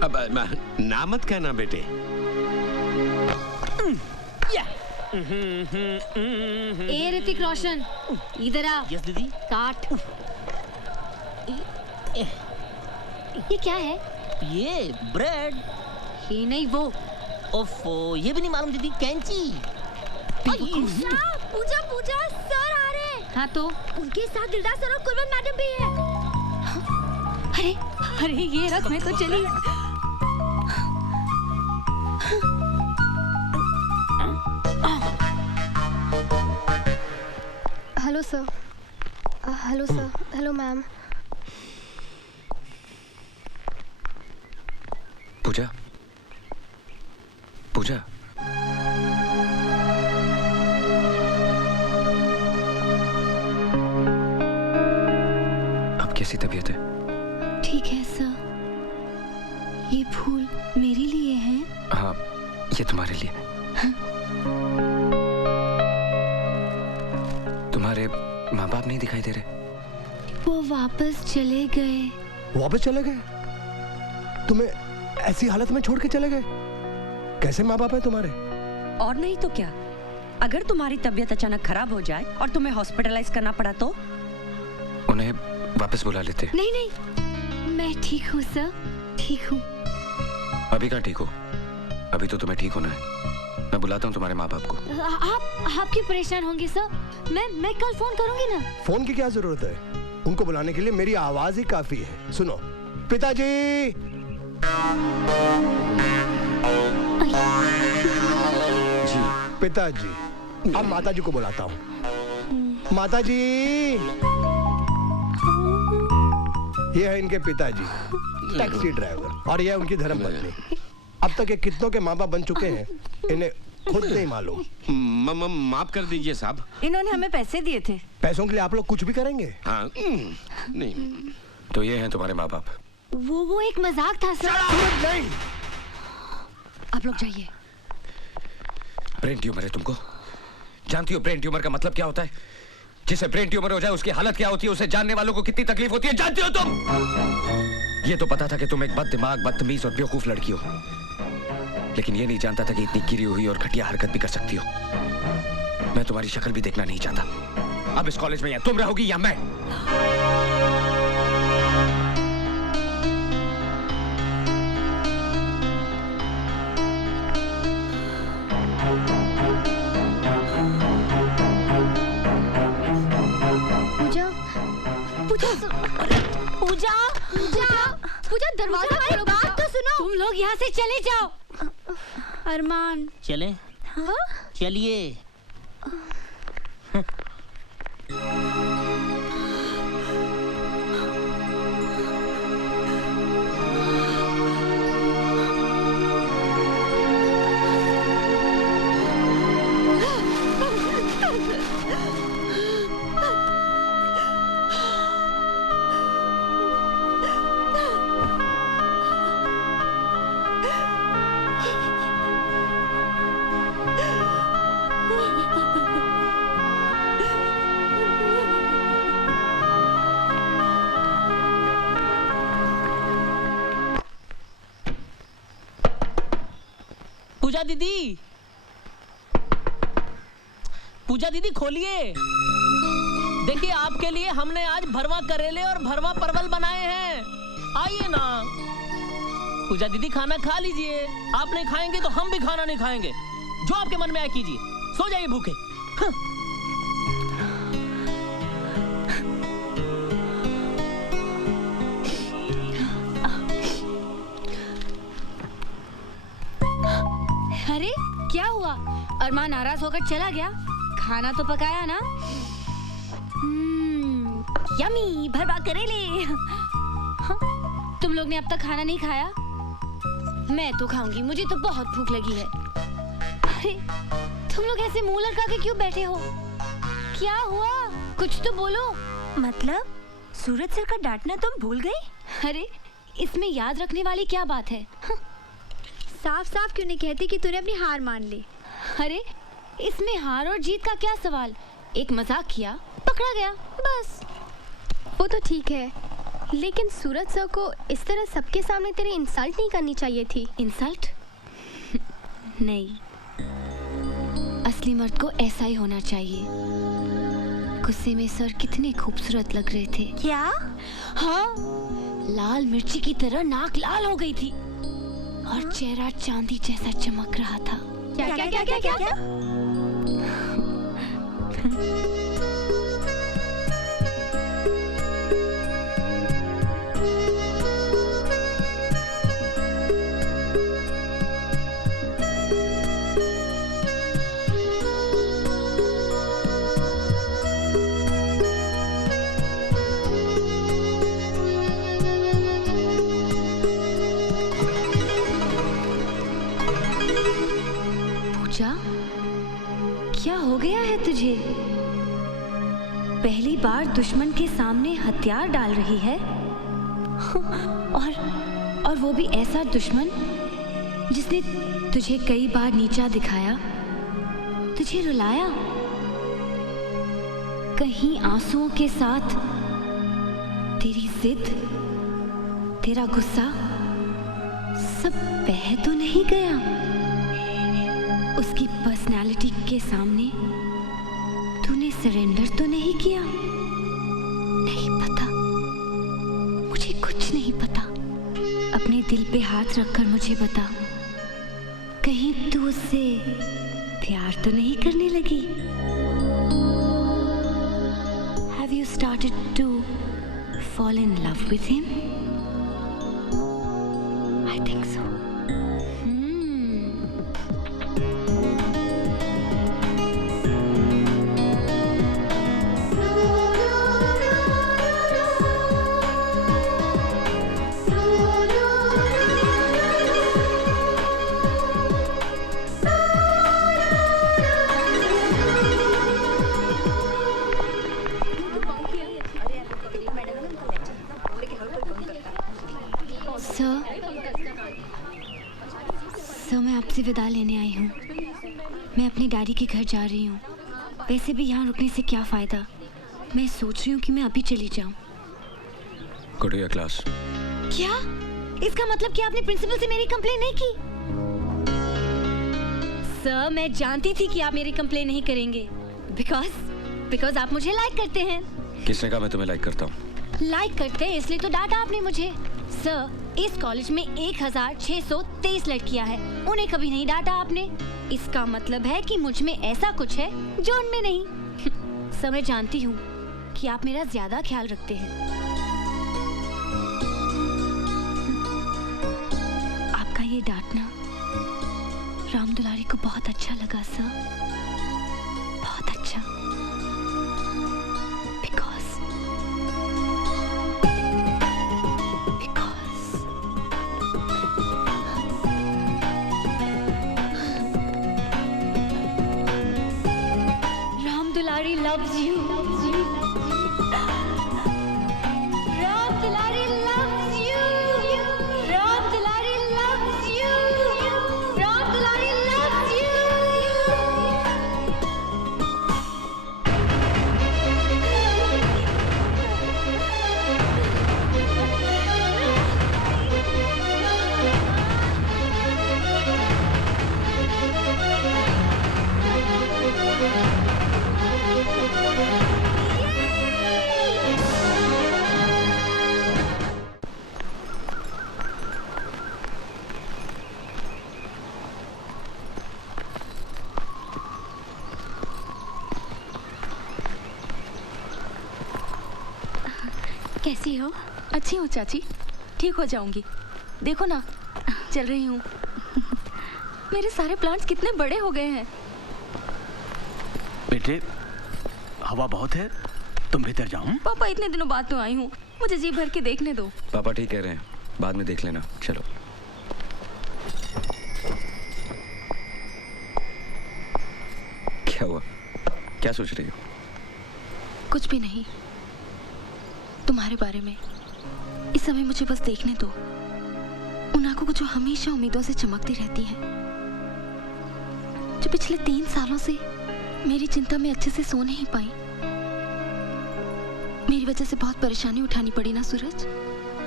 अब ना मत कहना बेटे। ए ऋतिक रोशन, इधर आ। यस दीदी। काट। ये क्या है? ये ब्रेड। ये नहीं वो। ओफो, ये भी नहीं मालूम दीदी। कैंची। पूजा पूजा सर आ रहे हैं। हाँ तो उनके साथ दिलदार सर और कुलवंत मैडम भी है। अरे अरे ये रख, मैं तो चली। Hello sir. Hello sir. Hello ma'am. पूजा, पूजा, अब कैसी तबीयत है? ठीक है सर। ये फूल मेरे लिए हैं? हाँ, ये तुम्हारे लिए। तुम्हारे माँ बाप नहीं दिखाई दे रहे? वो वापस चले गए। वापस चले गए? तुम्हें ऐसी हालत में छोड़ के चले गए? कैसे माँ बाप है तुम्हारे? और नहीं तो क्या, अगर तुम्हारी तबीयत अचानक खराब हो जाए और तुम्हें हॉस्पिटलाइज करना पड़ा तो? उन्हें वापस बुला लेते। नहीं नहीं, मैं ठीक हूँ सर, ठीक हूँ। अभी कहाँ ठीक हो? अभी तो तुम्हें ठीक होना है। मैं बुलाता हूँ तुम्हारे माँ बाप को। आप क्यों परेशान होंगे सर? मैं कल फोन करूंगी ना। फोन की क्या जरूरत है? उनको बुलाने के लिए मेरी आवाज ही काफी है। सुनो, पिताजी। जी पिताजी। अब माताजी को बुलाता हूँ। माताजी। ये है इनके पिताजी, टैक्सी ड्राइवर, और ये है उनकी धर्मपत्नी। अब तक ये कितनों के माँ बाप बन चुके हैं, इन्हें खुद नहीं मालूम। माफ कर दीजिए साहब। इन्होंने हमें पैसे दिए थे। पैसों के लिए आप लोग कुछ भी करेंगे? हाँ, नहीं। तो ये हैं तुम्हारे माँ बाप। वो एक मजाक था सर। नहीं। आप लोग जाइए। ब्रेन ट्यूमर है तुमको? जानती हो ब्रेन ट्यूमर का मतलब क्या होता है? जिसे ब्रेन ट्यूमर हो जाए उसकी हालत क्या होती है, उसे जानने वालों को कितनी तकलीफ होती है, जानती हो तुम? ये तो पता था कि तुम एक बददिमाग, बदतमीज और बेवकूफ लड़की हो, लेकिन ये नहीं जानता था कि इतनी गिरी हुई और घटिया हरकत भी कर सकती हो। मैं तुम्हारी शक्ल भी देखना नहीं चाहता। अब इस कॉलेज में या तुम रहोगी या मैं। पूजा पूजा दरवाजा खोलो। बात तो सुनो। तुम लोग यहाँ से चले जाओ। अरमान चले। हाँ? चलिए। पूजा दीदी खोलिए। देखिए आपके लिए हमने आज भरवा करेले और भरवा परवल बनाए हैं, आइए ना। पूजा दीदी खाना खा लीजिए। आप नहीं खाएंगे तो हम भी खाना नहीं खाएंगे। जो आपके मन में आए कीजिए, सो जाइए भूखे। अरे क्या हुआ? अरमान नाराज होकर चला गया। खाना तो पकाया ना। यमी भरवा करेले। तुम लोग ने अब तक खाना नहीं खाया? मैं तो खाऊंगी, मुझे तो बहुत भूख लगी है। अरे तुम लोग ऐसे मुंह लटका के क्यों बैठे हो? क्या हुआ? कुछ तो बोलो। मतलब सूरज सर का डांटना तुम भूल गई? अरे इसमें याद रखने वाली क्या बात है? साफ साफ क्यों नहीं कहती कि तूने अपनी हार मान ली? अरे इसमें हार और जीत का क्या सवाल? एक मजाक किया, पकड़ा गया, बस। वो तो ठीक है, लेकिन सूरज सर को इस तरह सबके सामने तेरी इंसल्ट नहीं करनी चाहिए थी। इंसल्ट? नहीं, असली मर्द को ऐसा ही होना चाहिए। गुस्से में सर कितने खूबसूरत लग रहे थे। क्या? हाँ, लाल मिर्ची की तरह नाक लाल हो गई थी और चेहरा चांदी जैसा चमक रहा था। क्या क्या क्या क्या क्या, क्या? क्या हो गया है तुझे? पहली बार दुश्मन के सामने हथियार डाल रही है और वो भी ऐसा दुश्मन जिसने तुझे कई बार नीचा दिखाया, तुझे रुलाया, कहीं आंसुओं के साथ। तेरी जिद, तेरा गुस्सा सब बह तो नहीं गया? उसकी पर्सनालिटी के सामने तूने सरेंडर तो नहीं किया? नहीं पता, मुझे कुछ नहीं पता। अपने दिल पे हाथ रखकर मुझे बता, कहीं तू उससे प्यार तो नहीं करने लगी? Have you started to fall in love with him? I think so. Sir, मैं आपसे विदा लेने आई हूँ। मैं अपनी डैडी के घर जा रही हूँ। वैसे भी यहाँ रुकने से क्या फ़ायदा? मैं सोच रही हूँ कि मैं अभी चली जाऊँ। Go to your class. क्या? इसका मतलब कि आपने प्रिंसिपल से मेरी कंप्लेन नहीं की? सर, मैं जानती थी कि आप मेरी कंप्लेन नहीं करेंगे। बिकॉज आप मुझे लाइक करते हैं। किसने कहा मैं तुम्हें लाइक करता हूँ? लाइक करते हैं इसलिए तो डांटा आपने मुझे। सर, इस कॉलेज में 1623 लड़कियां हैं, उन्हें कभी नहीं डांटा आपने। इसका मतलब है कि मुझ में ऐसा कुछ है जो उनमें नहीं। सर, मैं जानती हूँ कि आप मेरा ज्यादा ख्याल रखते हैं। आपका ये डांटना राम दुलारी को बहुत अच्छा लगा सर, बहुत अच्छा। Dulari loves you. Ram Dulari loves you. Ram Dulari loves you. Ram Dulari loves you. कैसी हो? अच्छी हूँ चाची, ठीक हो जाऊंगी। देखो ना, चल रही हूँ। मेरे सारे प्लांट्स कितने बड़े हो गए हैं। बेटे, हवा बहुत है, तुम भीतर जाओ। पापा, इतने दिनों बाद तो आई हूँ, मुझे जी भर के देखने दो। पापा ठीक कह रहे हैं, बाद में देख लेना। चलो। क्या हुआ? क्या सोच रही हो? कुछ भी नहीं, तुम्हारे बारे में। इस समय मुझे बस देखने दो उन आंखों को जो हमेशा उम्मीदों से चमकती रहती है, जो पिछले 3 सालों से मेरी चिंता में अच्छे से सो नहीं पाई। मेरी वजह से बहुत परेशानी उठानी पड़ी ना सूरज।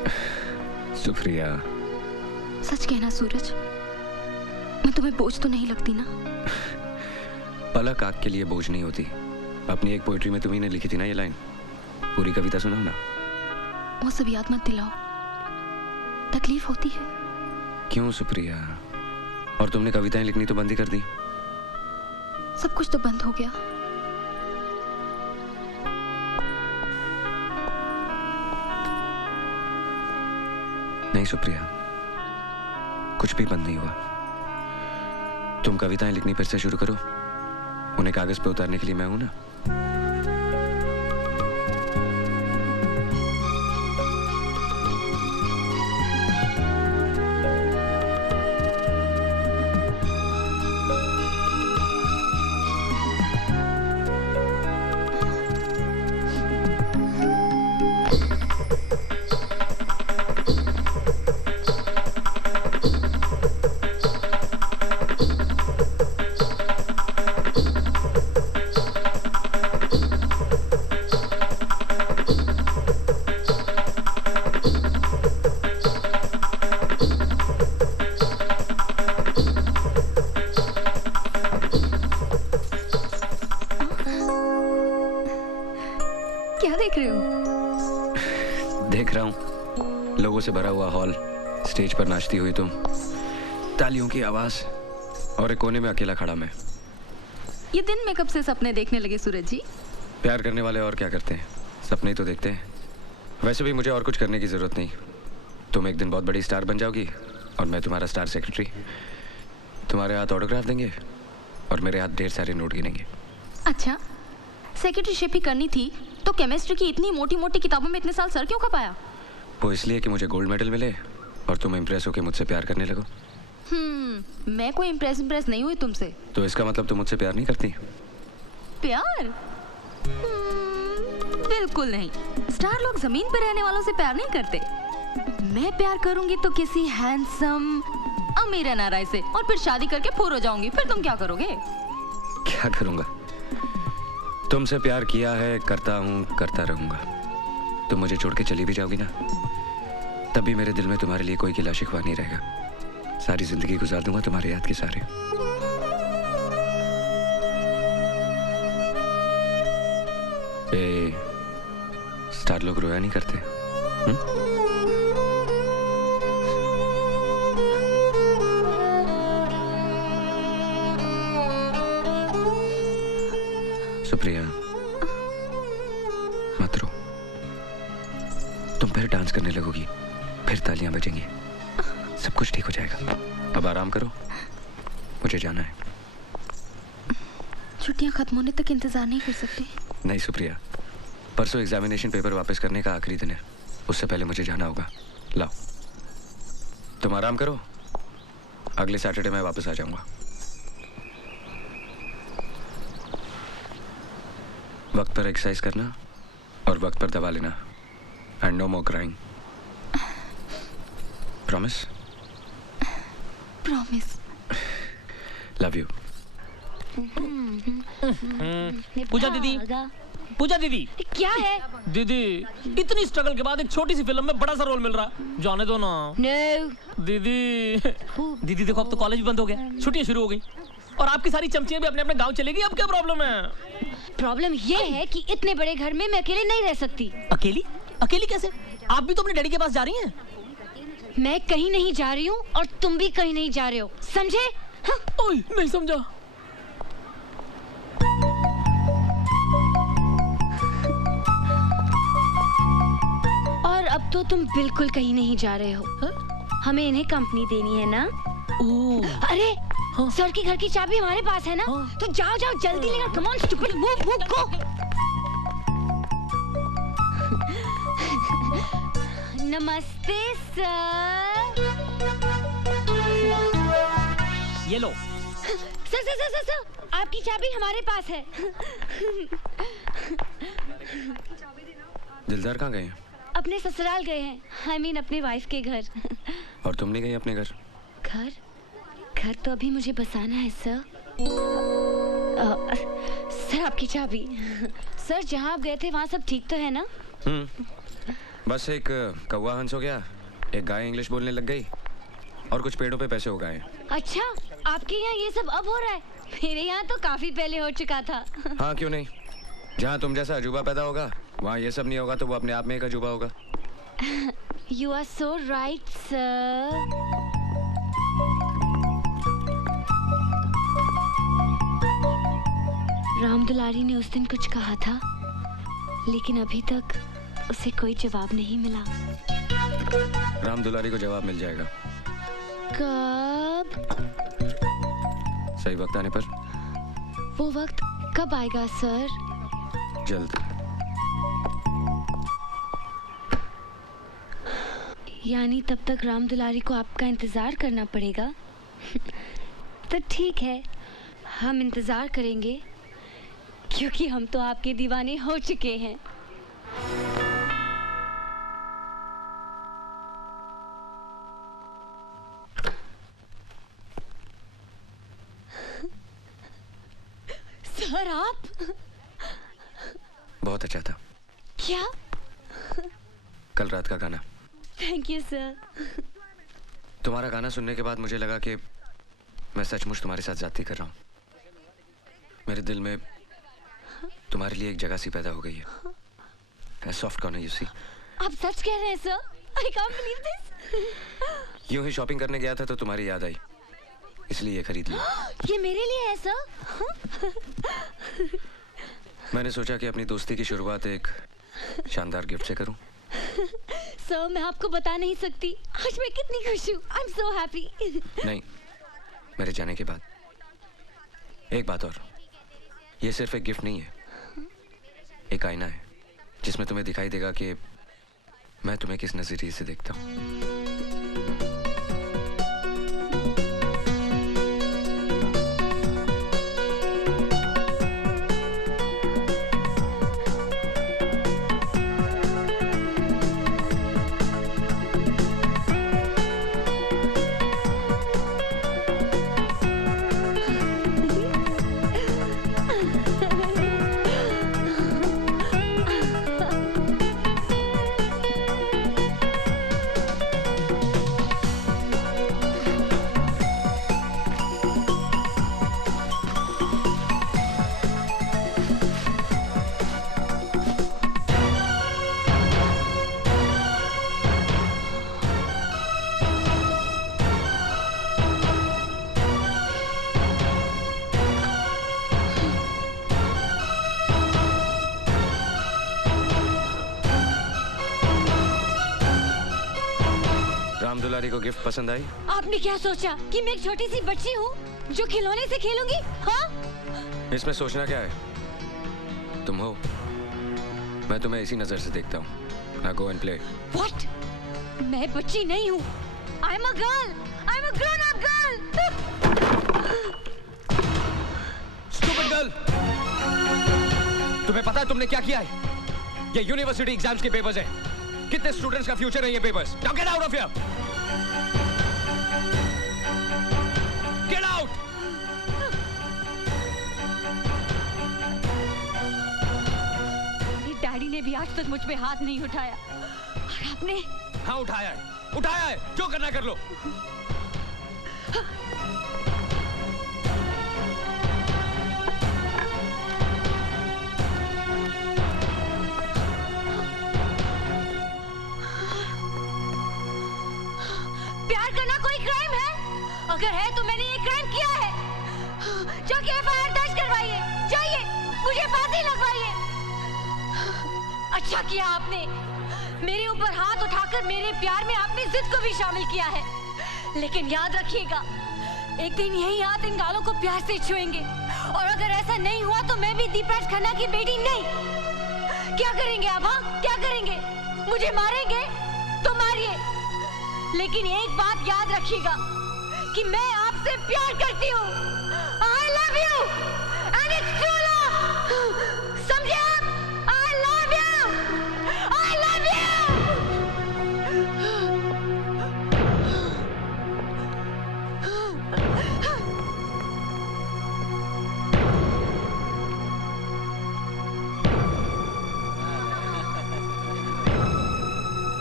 सुप्रिया, सच कहना सूरज, मैं तुम्हें बोझ तो नहीं लगती ना? पलक आग के लिए बोझ नहीं होती। अपनी एक पोइट्री में तुम्ही ने लिखी थी ना ये लाइन, पूरी कविता सुनाओ ना। वो सब याद मत दिलाओ, तकलीफ होती है। क्यों सुप्रिया? और तुमने कविताएं लिखनी तो बंद ही कर दी। सब कुछ तो बंद हो गया। नहीं सुप्रिया, कुछ भी बंद नहीं हुआ। तुम कविताएं लिखनी फिर से शुरू करो, उन्हें कागज पे उतारने के लिए मैं हूं ना। देख रहा हूं लोगों से भरा हुआ हॉल, स्टेज पर नाचती हुई तुम, तालियों की आवाज, और एक कोने में अकेला खड़ा मैं। ये दिन में कब से सपने देखने लगे सूरज जी? प्यार करने वाले और क्या करते हैं, सपने ही तो देखते हैं। वैसे भी मुझे और कुछ करने की जरूरत नहीं। तुम एक दिन बहुत बड़ी स्टार बन जाओगी और मैं तुम्हारा स्टार सेक्रेटरी। तुम्हारे हाथ ऑटोग्राफ देंगे और मेरे हाथ ढेर सारे नोट गिनेंगे। अच्छा, सेक्रेटरीशिप ही करनी थी तो केमिस्ट्री की इतनी मोटी मोटी किताबों में इतने साल सर क्यों खपाया? वो इसलिए कि मुझे गोल्ड मेडल मिले और तुम इम्प्रेस होकर मुझसे प्यार करने लगो। मैं कोई इम्प्रेस नहीं हुई तुमसे। तो इसका मतलब तुम मुझसे प्यार नहीं करती? प्यार? बिल्कुल नहीं। स्टार लोग जमीन पर रहने वालों से प्यार नहीं करते। मैं प्यार करूंगी तो किसी हैंडसम अमीर एनआरआई से, और फिर शादी करके फूर हो जाऊंगी। फिर तुम क्या करोगे? क्या करूंगा? तुमसे प्यार किया है, करता हूँ, करता रहूंगा। तुम मुझे छोड़ के चली भी जाओगी ना, तब भी मेरे दिल में तुम्हारे लिए कोई गिला शिकवा नहीं रहेगा। सारी जिंदगी गुजार दूंगा तुम्हारे याद के सारे। स्टार लोग रोया नहीं करते। सुप्रिया, मत रो। तुम फिर डांस करने लगोगी, फिर तालियां बजेंगी, सब कुछ ठीक हो जाएगा। अब आराम करो, मुझे जाना है। छुट्टियां खत्म होने तक इंतजार नहीं कर सकते? नहीं सुप्रिया, परसों एग्जामिनेशन पेपर वापस करने का आखिरी दिन है, उससे पहले मुझे जाना होगा। लाओ, तुम आराम करो, अगले सैटरडे मैं वापस आ जाऊंगा। वक्त पर एक्सरसाइज करना और वक्त पर दवा लेना, and no more crying. Promise? Promise. Love you. पूजा दीदी, पूजा दीदी। क्या है? दीदी, इतनी स्ट्रगल के बाद एक छोटी सी फिल्म में बड़ा सा रोल मिल रहा, जाने दो ना। No. दीदी, दीदी देखो अब तो कॉलेज बंद हो गया, छुट्टियां शुरू हो गई, और आपकी सारी चमचियां भी अपने अपने गांव चलेगी। अब क्या प्रॉब्लम है? प्रॉब्लम ये है कि इतने बड़े घर में मैं अकेले नहीं रह सकती। अकेली? अकेली कैसे? आप भी तो अपने डैडी के पास जा रही हैं। मैं कहीं नहीं जा रही हूँ और तुम भी कहीं नहीं जा रहे हो, समझे? हाँ? ओए, नहीं समझा। और अब तो तुम बिल्कुल कहीं नहीं जा रहे हो। हा? हमें इन्हें कंपनी देनी है ना? अरे हाँ? सर के घर की चाबी हमारे पास है ना? हाँ? तो जाओ जाओ जल्दी लेकर, come on stupid, move move गो। नमस्ते सर। ये लो। सर सर सर सर, आपकी चाबी हमारे पास है। दिलदार कहाँ गए हैं? अपने ससुराल गए हैं, I mean अपने वाइफ के घर। और तुम नहीं गई अपने घर? घर? घर तो अभी मुझे बसाना है सर। सर आपकी चाबी। सर जहाँ आप गए थे वहाँ सब ठीक तो है ना? बस एक कौवा हंस हो गया, एक गाय इंग्लिश बोलने लग गई और कुछ पेड़ों पे पैसे उगाए। अच्छा, आपके यहाँ ये सब अब हो रहा है? मेरे यहाँ तो काफी पहले हो चुका था। हाँ क्यों नहीं, जहाँ तुम जैसा अजूबा पैदा होगा वहाँ ये सब नहीं होगा तो वो अपने आप में एक अजूबा होगा। You are so right, sir. Ram Dulari ने उस दिन कुछ कहा था, लेकिन अभी तक उसे कोई जवाब नहीं मिला। राम दुलारी को जवाब मिल जाएगा। कब? सही वक्त आने पर। वो वक्त कब आएगा सर? जल्द। यानी तब तक राम दुलारी को आपका इंतजार करना पड़ेगा। तो ठीक है, हम इंतजार करेंगे, क्योंकि हम तो आपके दीवाने हो चुके हैं। सर आप? बहुत अच्छा था। क्या? कल रात का गाना। Thank you sir. तुम्हारा गाना सुनने के बाद मुझे लगा कि मैं सचमुच तुम्हारे साथ ज्यादती कर रहा हूँ। मेरे दिल में तुम्हारे लिए एक जगह सी पैदा हो गई है। Soft corner you see. आप सच कह रहे हैं sir? I can't believe this. यूं ही शॉपिंग करने गया था तो तुम्हारी याद आई, इसलिए ये खरीद लिया। ये मेरे लिए है सर? मैंने सोचा कि अपनी दोस्ती की शुरुआत एक शानदार गिफ्ट से करूं। सर मैं आपको बता नहीं सकती आज मैं कितनी खुश हूँ। I am so happy. नहीं, मेरे जाने के बाद। एक बात और, ये सिर्फ एक गिफ्ट नहीं है, एक आईना है जिसमें तुम्हें दिखाई देगा कि मैं तुम्हें किस नजरिए से देखता हूँ। राम दुलारी को गिफ्ट पसंद आई? आपने क्या सोचा कि मैं एक छोटी सी बच्ची हूँ जो खिलौने से खेलूंगी? हाँ? इसमें सोचना क्या है? तुम हो, मैं तुम्हें इसी नजर से देखता हूँ। Now go and play. What? मैं बच्ची नहीं हूँ। I'm a girl. I'm a grown-up girl. Stupid girl! तुम्हें पता है तुमने क्या किया है? ये यूनिवर्सिटी एग्जाम्स के पेपर्स हैं। कितने स्टूडेंट्स का फ्यूचर है ये papers? Now get out of here! Get out! ये डैडी ने भी आज तक मुझ पे हाथ नहीं उठाया और आपने? हाँ उठाया है, जो करना कर लो। प्यार करना कोई क्राइम है? अगर है तो मैंने ये क्राइम किया है। जाके एफआईआर दर्ज करवाइए, जाइए, मुझे फांसी लगवाइए। अच्छा किया आपने, मेरे ऊपर हाथ उठाकर मेरे प्यार में आपने जिद को भी शामिल किया है। लेकिन याद रखिएगा, एक दिन यही हाथ इन गालों को प्यार से छुएंगे और अगर ऐसा नहीं हुआ तो मैं भी दीपराज खन्ना की बेटी नहीं। क्या करेंगे आप? हाँ क्या करेंगे? मुझे मारेंगे तो मारिए, लेकिन एक बात याद रखिएगा कि मैं आपसे प्यार करती हूँ। I love you and it's true love. समझे आप? I love you. I love you.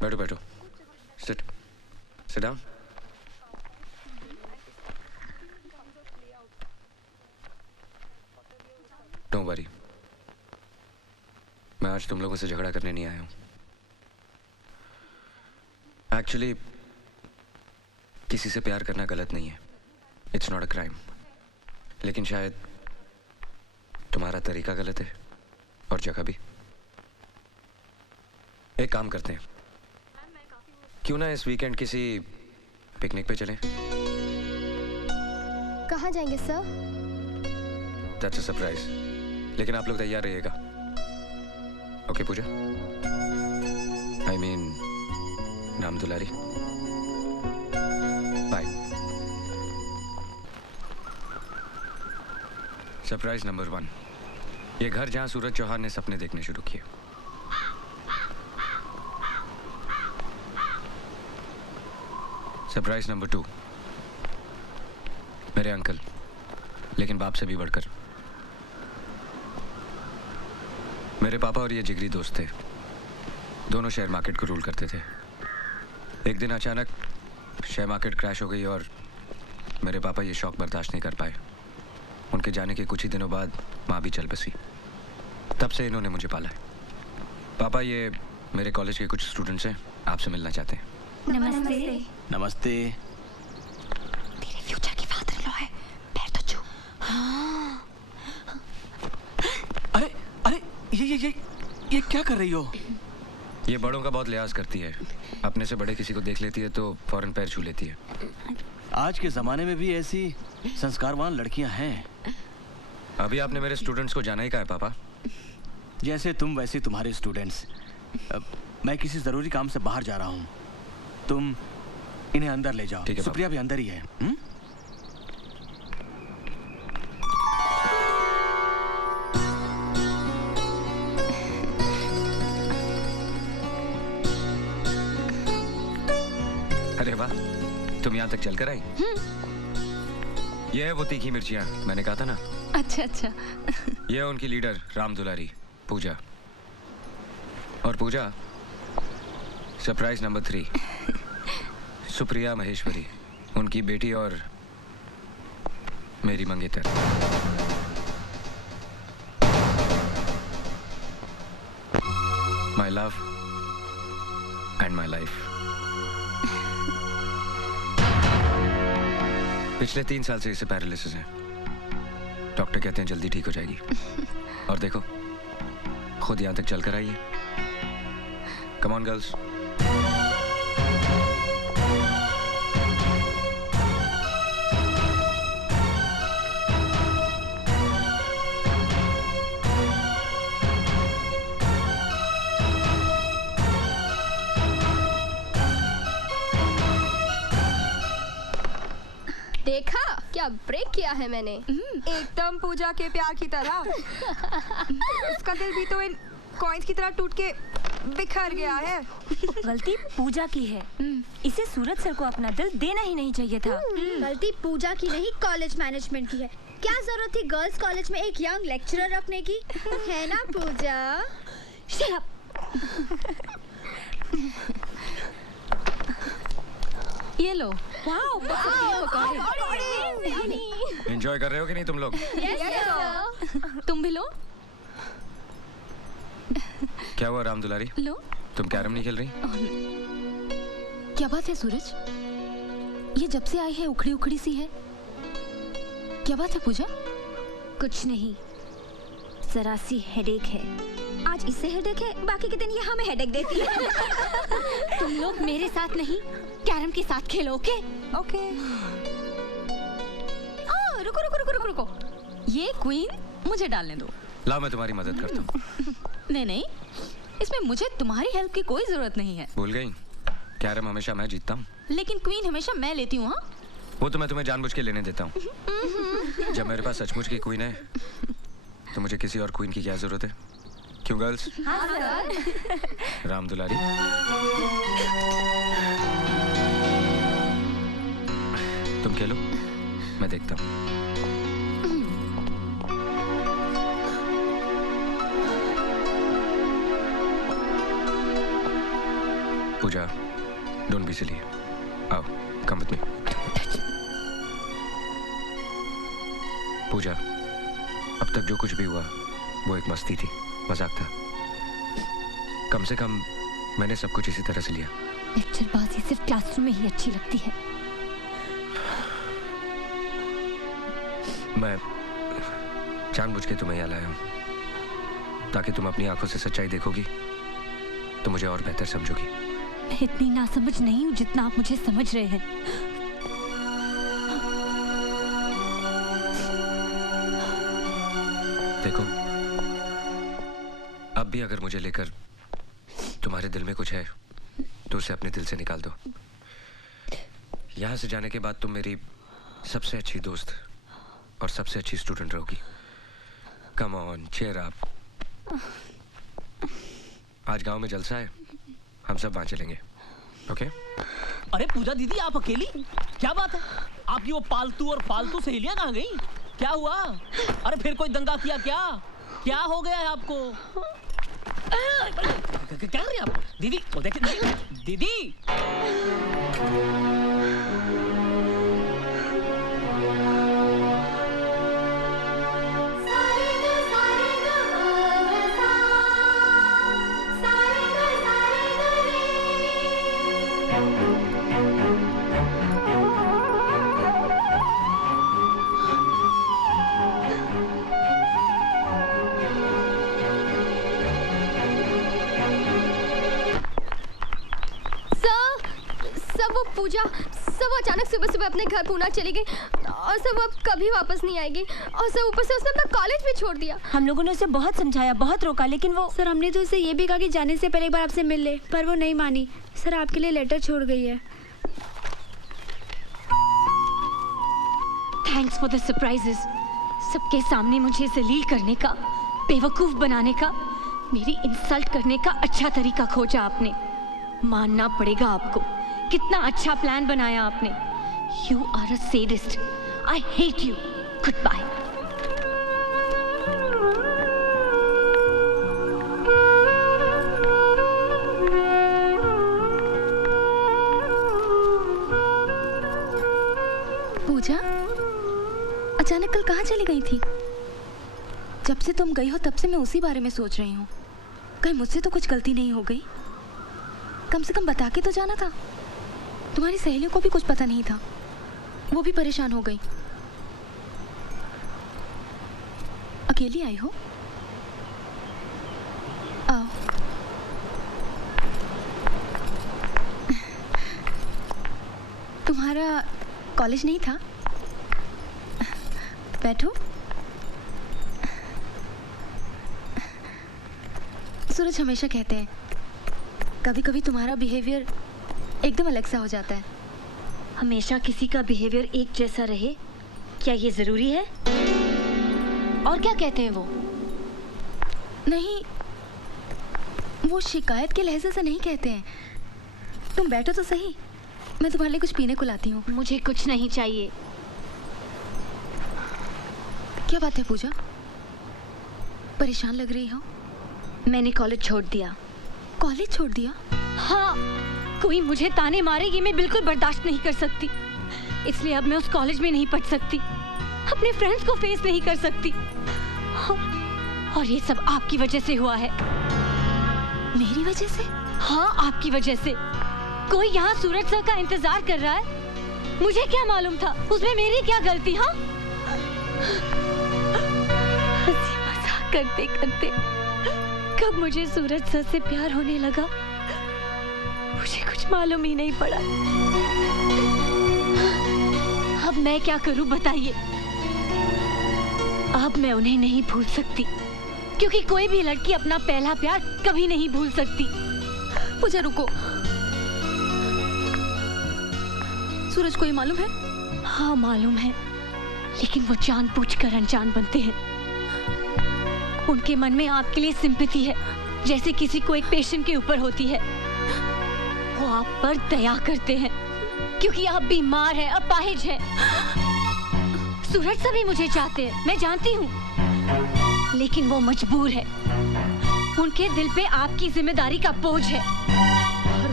बैठो बैठो, सिट डाउन। डोंट वरी, मैं आज तुम लोगों से झगड़ा करने नहीं आया हूं। एक्चुअली किसी से प्यार करना गलत नहीं है, इट्स नॉट अ क्राइम। लेकिन शायद तुम्हारा तरीका गलत है और जगह भी। एक काम करते हैं, क्यों ना इस वीकेंड किसी पिकनिक पे चलें? कहाँ जाएंगे सर? दैट्स अ सरप्राइज, लेकिन आप लोग तैयार रहिएगा। ओके पूजा, आई मीन नाम दुलारी, बाय। सरप्राइज नंबर 1, ये घर जहां सूरज चौहान ने सपने देखने शुरू किए। सरप्राइज नंबर 2, मेरे अंकल, लेकिन बाप से भी बढ़कर। मेरे पापा और ये जिगरी दोस्त थे, दोनों शेयर मार्केट को रूल करते थे। एक दिन अचानक शेयर मार्केट क्रैश हो गई और मेरे पापा ये शौक बर्दाश्त नहीं कर पाए। उनके जाने के कुछ ही दिनों बाद माँ भी चल बसी। तब से इन्होंने मुझे पाला है। पापा, ये मेरे कॉलेज के कुछ स्टूडेंट्स हैं, आपसे मिलना चाहते हैं। नमस्ते। नमस्ते। तेरे फ्यूचर की फादर इन लॉ है, पैर तो छू। हाँ। अरे अरे ये क्या कर रही हो? ये बड़ों का बहुत लिहाज करती है, अपने से बड़े किसी को देख लेती है तो फौरन पैर छू लेती है। आज के जमाने में भी ऐसी संस्कारवान लड़कियां हैं। अभी आपने मेरे स्टूडेंट्स को जाना ही कहा है पापा। जैसे तुम वैसे तुम्हारे स्टूडेंट्स। मैं किसी जरूरी काम से बाहर जा रहा हूँ, तुम इन्हें अंदर ले जाओ। सुप्रिया भी अंदर ही है। अरे वाह, तुम यहाँ तक चलकर आई? ये है वो तीखी मिर्चियाँ, मैंने कहा था ना। अच्छा अच्छा। ये है उनकी लीडर राम दुलारी, पूजा। और पूजा, सरप्राइज नंबर 3, सुप्रिया महेश्वरी, उनकी बेटी और मेरी मंगेतर। My love and my life. पिछले 3 साल से इसे पैरालिसिस है। डॉक्टर कहते हैं जल्दी ठीक हो जाएगी। और देखो, खुद यहां तक चलकर आई है। Come on girls. देखा क्या ब्रेक किया है मैंने? एकदम पूजा के प्यार की तरह। उसका दिल भी तो इन कॉइन्स की तरह टूट के बिखर गया है। गलती पूजा की है, इसे सूरज सर को अपना दिल देना ही नहीं चाहिए था। गलती पूजा की नहीं, कॉलेज मैनेजमेंट की है। क्या जरूरत थी गर्ल्स कॉलेज में एक यंग लेक्चरर रखने की, है ना पूजा? Shut up. ये लो। वाओ, एंजॉय कर रहे हो कि नहीं तुम लोग? तुम भी लो। क्या हुआ राम दुलारी? लो। तुम कैरम नहीं खेल रही? क्या बात है सूरज? ये जब से आई है उखड़ी उखड़ी सी है। क्या बात है पूजा? कुछ नहीं, जरा सी हेडेक है। आज इससे हेडेक है, बाकी के दिन ये हमें हेडेक देती है। तुम लोग मेरे साथ नहीं, कैरम के साथ खेलो। Okay okay. रुको रुको रुको रुको रुको, ये क्वीन मुझे डालने दो। लाओ मैं तुम्हारी मदद करता हूँ। नहीं नहीं, इसमें मुझे तुम्हारी हेल्प की कोई जरूरत नहीं है। भूल गई? कैरम हमेशा मैं जीतता हूँ। लेकिन क्वीन हमेशा मैं लेती हूँ। हाँ, वो तो मैं तुम्हें जानबूझ के लेने देता हूँ। जब मेरे पास सचमुच की क्वीन है तो मुझे किसी और क्वीन की क्या जरूरत है? क्यों गर्ल्स? हाँ सर। राम दुलारी, तुम खेलो, मैं देखता हूँ। पूजा, डोंट बी सिली। आओ, कम विद मी। पूजा, अब तक जो कुछ भी हुआ वो एक मस्ती थी, मजाक था। कम से कम मैंने सब कुछ इसी तरह से लिया। लेक्चरबाजी सिर्फ क्लासरूम में ही अच्छी लगती है। मैं जानबूझ के तुम्हें यहाँ लाया हूँ ताकि तुम अपनी आंखों से सच्चाई देखोगी तो मुझे और बेहतर समझोगी। मैं इतनी नासमझ नहीं हूँ जितना आप मुझे समझ रहे हैं। देखो, अब भी अगर मुझे लेकर तुम्हारे दिल में कुछ है तो उसे अपने दिल से निकाल दो। यहाँ से जाने के बाद तुम मेरी सबसे अच्छी दोस्त और सबसे अच्छी स्टूडेंट रहोगी। Come on, cheer up. आज गांव में जलसा है, हम सब वहां चलेंगे। ओके? अरे पूजा दीदी, आप अकेली? क्या बात है? आपकी वो पालतू और फालतू सहेलियां कहाँ गई? क्या हुआ? अरे फिर कोई दंगा किया क्या? क्या हो गया है आपको? क्या कर रही हैं आप? दीदी, वो देखिए दीदी। पूजा सब अचानक सुबह सुबह अपने घर पूना चली गई और सब अब कभी वापस नहीं आएगी और सब ऊपर से उसने अपना कॉलेज भी छोड़ दिया। हम लोगों ने उसे बहुत समझाया, बहुत रोका, लेकिन वो सर हमने तो उसे ये भी कहा कि जाने से पहले एक बार आपसे मिल ले, पर वो नहीं मानी। सर आपके लिए लेटर छोड़ गई है। Thanks for the surprises. सबके सामने मुझे जलील करने का, बेवकूफ बनाने का, मेरी इंसल्ट करने का अच्छा तरीका खोजा आपने। मानना पड़ेगा आपको, कितना अच्छा प्लान बनाया आपने। You are a sadist. I hate you. Goodbye. पूजा, अचानक कल कहाँ चली गई थी? जब से तुम गई हो तब से मैं उसी बारे में सोच रही हूँ। कहीं मुझसे तो कुछ गलती नहीं हो गई? कम से कम बता के तो जाना था। तुम्हारी सहेलियों को भी कुछ पता नहीं था, वो भी परेशान हो गई। अकेली आई हो? आओ। तुम्हारा कॉलेज नहीं था? बैठो। सूरज हमेशा कहते हैं कभी कभी तुम्हारा बिहेवियर एकदम अलग सा हो जाता है। हमेशा किसी का बिहेवियर एक जैसा रहे, क्या ये जरूरी है? और क्या कहते हैं वो? नहीं, वो शिकायत के लहजे से नहीं कहते हैं। तुम बैठो तो सही, मैं तुम्हारे लिए कुछ पीने को लाती हूँ। मुझे कुछ नहीं चाहिए। क्या बात है पूजा, परेशान लग रही हो? मैंने कॉलेज छोड़ दिया। कॉलेज छोड़ दिया? हाँ, कोई मुझे ताने मारे ये मैं बिल्कुल बर्दाश्त नहीं कर सकती। इसलिए अब मैं उस कॉलेज में नहीं पढ़ सकती, अपने फ्रेंड्स को फेस नहीं कर सकती। और ये सब आपकी वजह से हुआ है। मेरी वजह से? हाँ, आपकी वजह से। कोई यहाँ सूरज सर का इंतजार कर रहा है। मुझे क्या मालूम था उसमें मेरी क्या गलती? हाँ, हंसी मजाक करते करते कब मुझे सूरज सर से प्यार होने लगा मुझे कुछ मालूम ही नहीं पड़ा। अब मैं क्या करूं बताइए? अब मैं उन्हें नहीं भूल सकती, क्योंकि कोई भी लड़की अपना पहला प्यार कभी नहीं भूल सकती। पूजा रुको, सूरज को ये मालूम है? हाँ मालूम है, लेकिन वो जानबूझकर अनजान बनते हैं। उनके मन में आपके लिए सिंपैथी है, जैसे किसी को एक पेशेंट के ऊपर होती है। वो आप पर दया करते हैं क्योंकि आप बीमार हैं, अपाहिज हैं। सूरज सभी मुझे चाहते हैं, मैं जानती हूँ, लेकिन वो मजबूर है। उनके दिल पे आपकी जिम्मेदारी का बोझ है और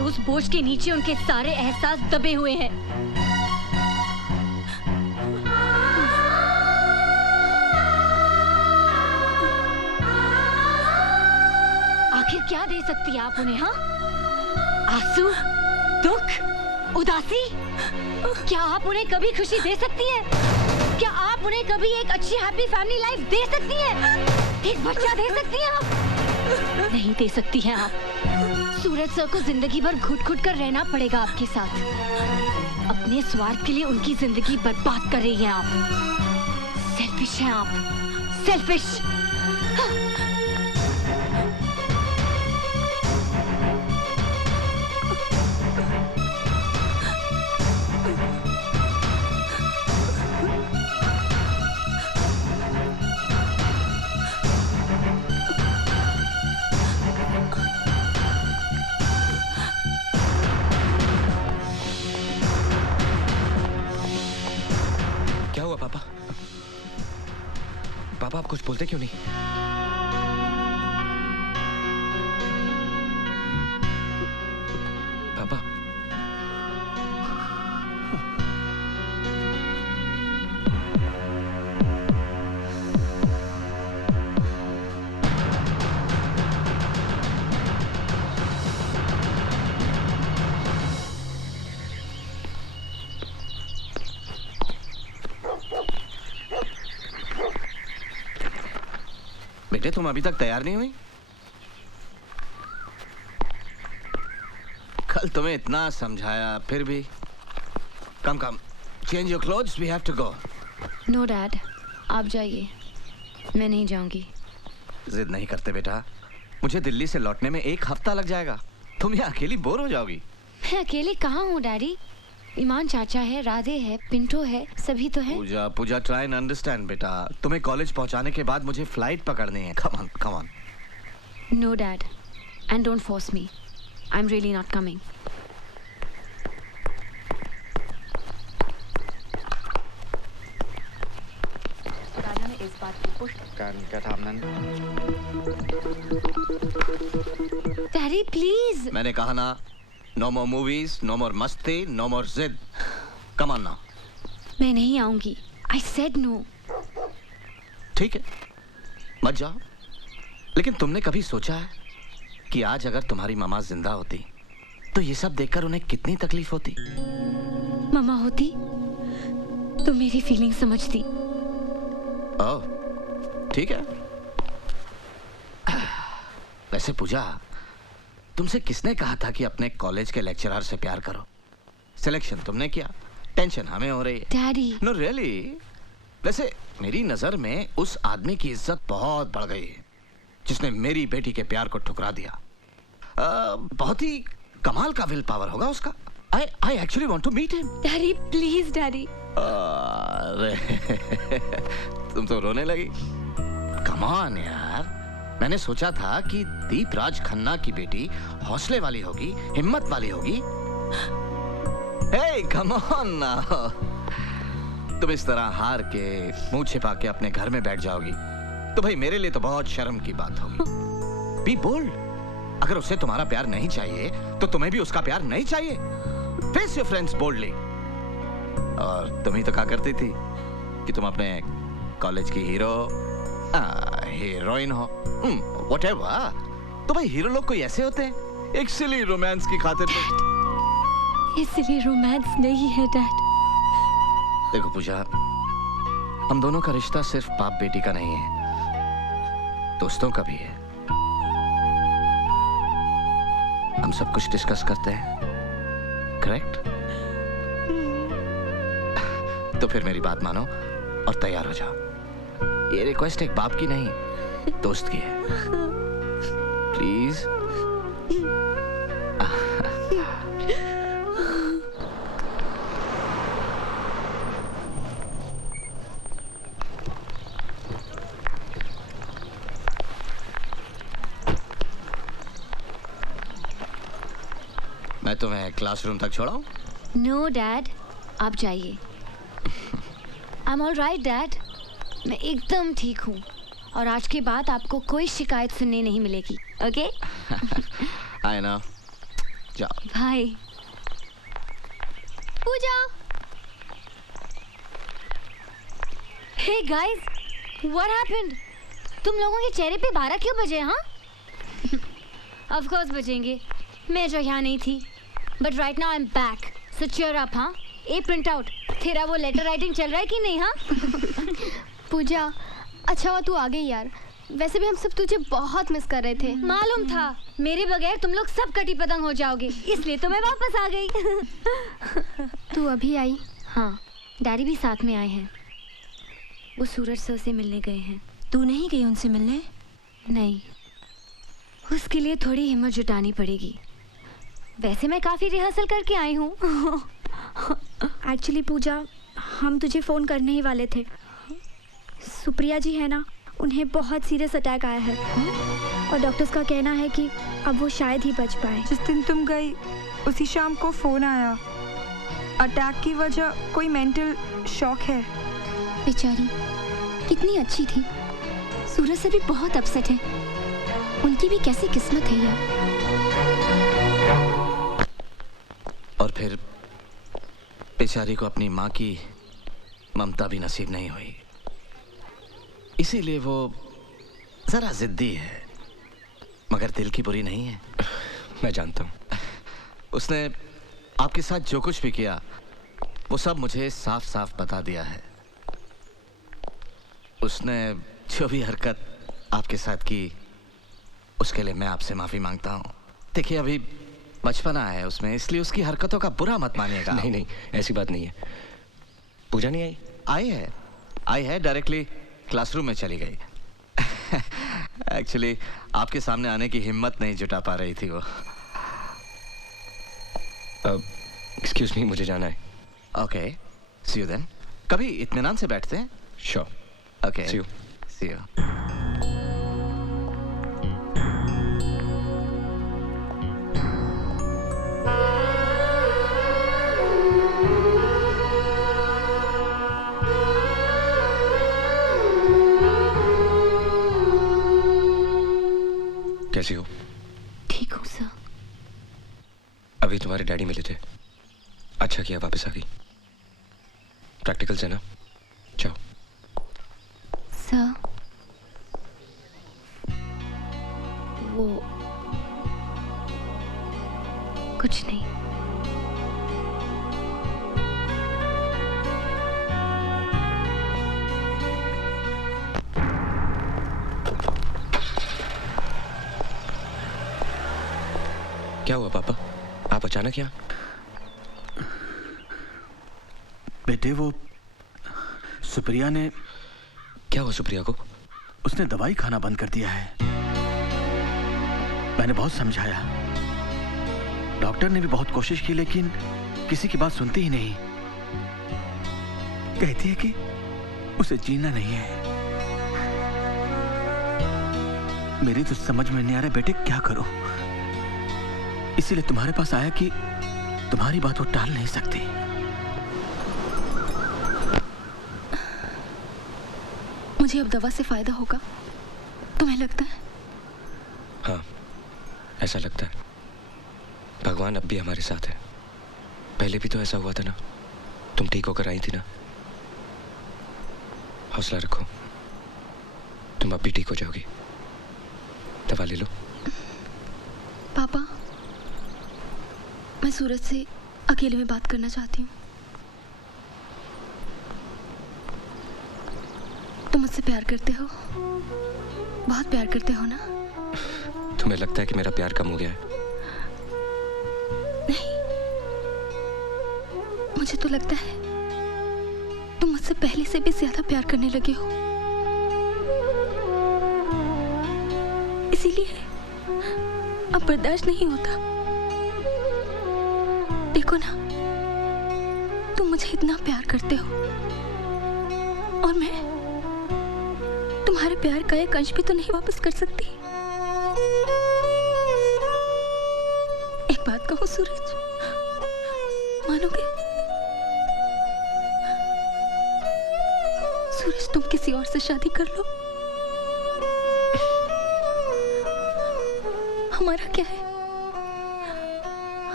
उस बोझ के नीचे उनके सारे एहसास दबे हुए हैं। आखिर क्या दे सकती है आप उन्हें? हाँ, आंसू, दुख, उदासी? क्या आप उन्हें कभी खुशी दे सकती हैं? क्या आप उन्हें कभी एक अच्छी हैप्पी फैमिली लाइफ दे सकती हैं? एक बच्चा दे सकती हैं आप? नहीं दे सकती हैं आप। सूरज सर को जिंदगी भर घुट-घुट कर रहना पड़ेगा आपके साथ। अपने स्वार्थ के लिए उनकी जिंदगी बर्बाद कर रही हैं आप। सेल्फिश हैं आप, सेल्फिश। पापा आप कुछ बोलते क्यों नहीं? पापा बेटे तुम अभी तक तैयार नहीं हुई? कल तुम्हें इतना समझाया फिर भी। कम कम change your clothes, we have to go. No dad, आप जाइए, मैं नहीं जाऊंगी। जिद नहीं करते बेटा, मुझे दिल्ली से लौटने में 1 हफ्ता लग जाएगा। तुम यहाँ अकेली बोर हो जाओगी। मैं अकेली कहाँ हूँ डैडी? ईमान चाचा है, राधे है, पिंटो है, सभी तो है। पूजा पूजा ट्राई एंड अंडरस्टैंड बेटा। तुम्हें कॉलेज पहुंचाने के बाद मुझे फ्लाइट पकड़नी है। Come on come on. No dad, and don't force me, I am really not coming. राजा ने इस बात की पुष्टि। Daddy please. मैंने कहा ना, नो मोर मूवीज, नो मोर मस्ती, नो मोर जिद। Come on now. मैं नहीं आऊंगी। I said no. ठीक है, मत जाओ। लेकिन तुमने कभी सोचा है कि आज अगर तुम्हारी मामा जिंदा होती तो ये सब देखकर उन्हें कितनी तकलीफ होती? मामा होती तो मेरी फीलिंग समझती। ओह, ठीक है। वैसे पूजा, तुमसे किसने कहा था कि अपने कॉलेज के लेक्चरर से प्यार करो? सिलेक्शन तुमने किया, टेंशन हमें हो रही है। डैडी। No really. वैसे मेरी नजर में उस आदमी की इज्जत बहुत बढ़ गई है जिसने मेरी बेटी के प्यार को ठुकरा दिया। बहुत ही कमाल का विल पावर होगा उसका। I actually want to meet him. Daddy please daddy. अरे तुम तो रोने लगी। Come on यार, मैंने सोचा था कि दीपराज खन्ना की बेटी हौसले वाली होगी, हिम्मत वाली होगी। Hey, come on now. तुम इस तरह हार के मुंह छिपा के अपने घर में बैठ जाओगी तो भाई मेरे लिए तो बहुत शर्म की बात होगी। Be bold. अगर उसे तुम्हारा प्यार नहीं चाहिए तो तुम्हें भी उसका प्यार नहीं चाहिए। Face your friends boldly. और तुम ही तो कहा करती थी कि तुम अपने कॉलेज की हीरोइन हो। Whatever. तो भाई हीरो लोग कोई ऐसे होते हैं, एक सिली रोमांस की खातिर। इसलिए रोमांस नहीं है डैड। देखो पूजा, हम दोनों का रिश्ता सिर्फ बाप बेटी का नहीं है, दोस्तों का भी है। हम सब कुछ डिस्कस करते हैं, करेक्ट? तो फिर मेरी बात मानो और तैयार हो जाओ। ये रिक्वेस्ट एक बाप की नहीं, दोस्त की है। प्लीज। मैं तुम्हें क्लासरूम तक छोड़ाऊं? नो डैड, आप जाइए। I am all right dad, मैं एकदम ठीक हूँ और आज के बाद आपको कोई शिकायत सुनने नहीं मिलेगी। ओके? I know. जाओ। भाई पूजा। Hey guys, what happened? तुम लोगों के चेहरे पे 12 क्यों बजे? हाँ ऑफ कोर्स बजेंगे, मैं जो यहाँ नहीं थी, but right now I am back, so cheer up. हाँ ए प्रिंट आउट, तेरा वो लेटर राइटिंग चल रहा है कि नहीं? हाँ पूजा अच्छा हुआ तू आ गई यार, वैसे भी हम सब तुझे बहुत मिस कर रहे थे। मालूम था मेरे बगैर तुम लोग सब कटी पतंग हो जाओगे, इसलिए तो मैं वापस आ गई। तू अभी आई? हाँ, डैडी भी साथ में आए हैं, वो सूरज सर से मिलने गए हैं। तू नहीं गई उनसे मिलने? नहीं, उसके लिए थोड़ी हिम्मत जुटानी पड़ेगी। वैसे मैं काफ़ी रिहर्सल करके आई हूँ। एक्चुअली पूजा, हम तुझे फ़ोन करने ही वाले थे। सुप्रिया जी है ना, उन्हें बहुत सीरियस अटैक आया है और डॉक्टर्स का कहना है कि अब वो शायद ही बच पाए। जिस दिन तुम गई उसी शाम को फ़ोन आया, अटैक की वजह कोई मेंटल शॉक है। बेचारी कितनी अच्छी थी, सूरज से भी बहुत अपसेट है, उनकी भी कैसी किस्मत है यार। और फिर बेचारी को अपनी माँ की ममता भी नसीब नहीं हुई, इसीलिए वो जरा जिद्दी है, मगर दिल की बुरी नहीं है। मैं जानता हूँ। उसने आपके साथ जो कुछ भी किया वो सब मुझे साफ साफ बता दिया है। उसने जो भी हरकत आपके साथ की उसके लिए मैं आपसे माफी मांगता हूँ। देखिए अभी बचपना है उसमें, इसलिए उसकी हरकतों का बुरा मत मानिएगा। नहीं नहीं, ऐसी बात नहीं है। पूजा नहीं आई? आई है, डायरेक्टली क्लासरूम में चली गई। एक्चुअली आपके सामने आने की हिम्मत नहीं जुटा पा रही थी वो। एक्सक्यूज मी, मुझे जाना है। Okay, C you then. कभी इत्मीनान से बैठते हैं। Sure. Okay, C you. C you. कैसी हो? ठीक हूँ सर। अभी तुम्हारे डैडी मिले थे, अच्छा किया वापस आ गई। प्रैक्टिकल से ना, जाओ। सर वो कुछ नहीं। क्या हुआ पापा, आप अचानक यहाँ? बेटे वो सुप्रिया ने। क्या हुआ सुप्रिया को? उसने दवाई खाना बंद कर दिया है। मैंने बहुत समझाया, डॉक्टर ने भी बहुत कोशिश की, लेकिन किसी की बात सुनती ही नहीं। कहती है कि उसे जीना नहीं है। मेरी तो समझ में नहीं आ रहा बेटे, क्या करो। इसीलिए तुम्हारे पास आया कि तुम्हारी बात वो टाल नहीं सकती। मुझे अब दवा से फायदा होगा, तुम्हें लगता है? हाँ, ऐसा लगता है। भगवान अब भी हमारे साथ है। पहले भी तो ऐसा हुआ था ना, तुम ठीक होकर आई थी ना। हौसला रखो, तुम अब भी ठीक हो जाओगी। दवा ले लो। पापा, मैं सूरज से अकेले में बात करना चाहती हूँ। तुम मुझसे प्यार करते हो? बहुत प्यार करते हो ना? तुम्हें लगता है कि मेरा प्यार कम हो गया है? नहीं, मुझे तो लगता है तुम मुझसे पहले से भी ज्यादा प्यार करने लगे हो। इसीलिए अब बर्दाश्त नहीं होता। देखो ना, तुम मुझे इतना प्यार करते हो और मैं तुम्हारे प्यार का एक अंश भी तो नहीं वापस कर सकती। एक बात कहूं सूरज, मानोगे? सूरज, तुम किसी और से शादी कर लो, हमारा क्या है?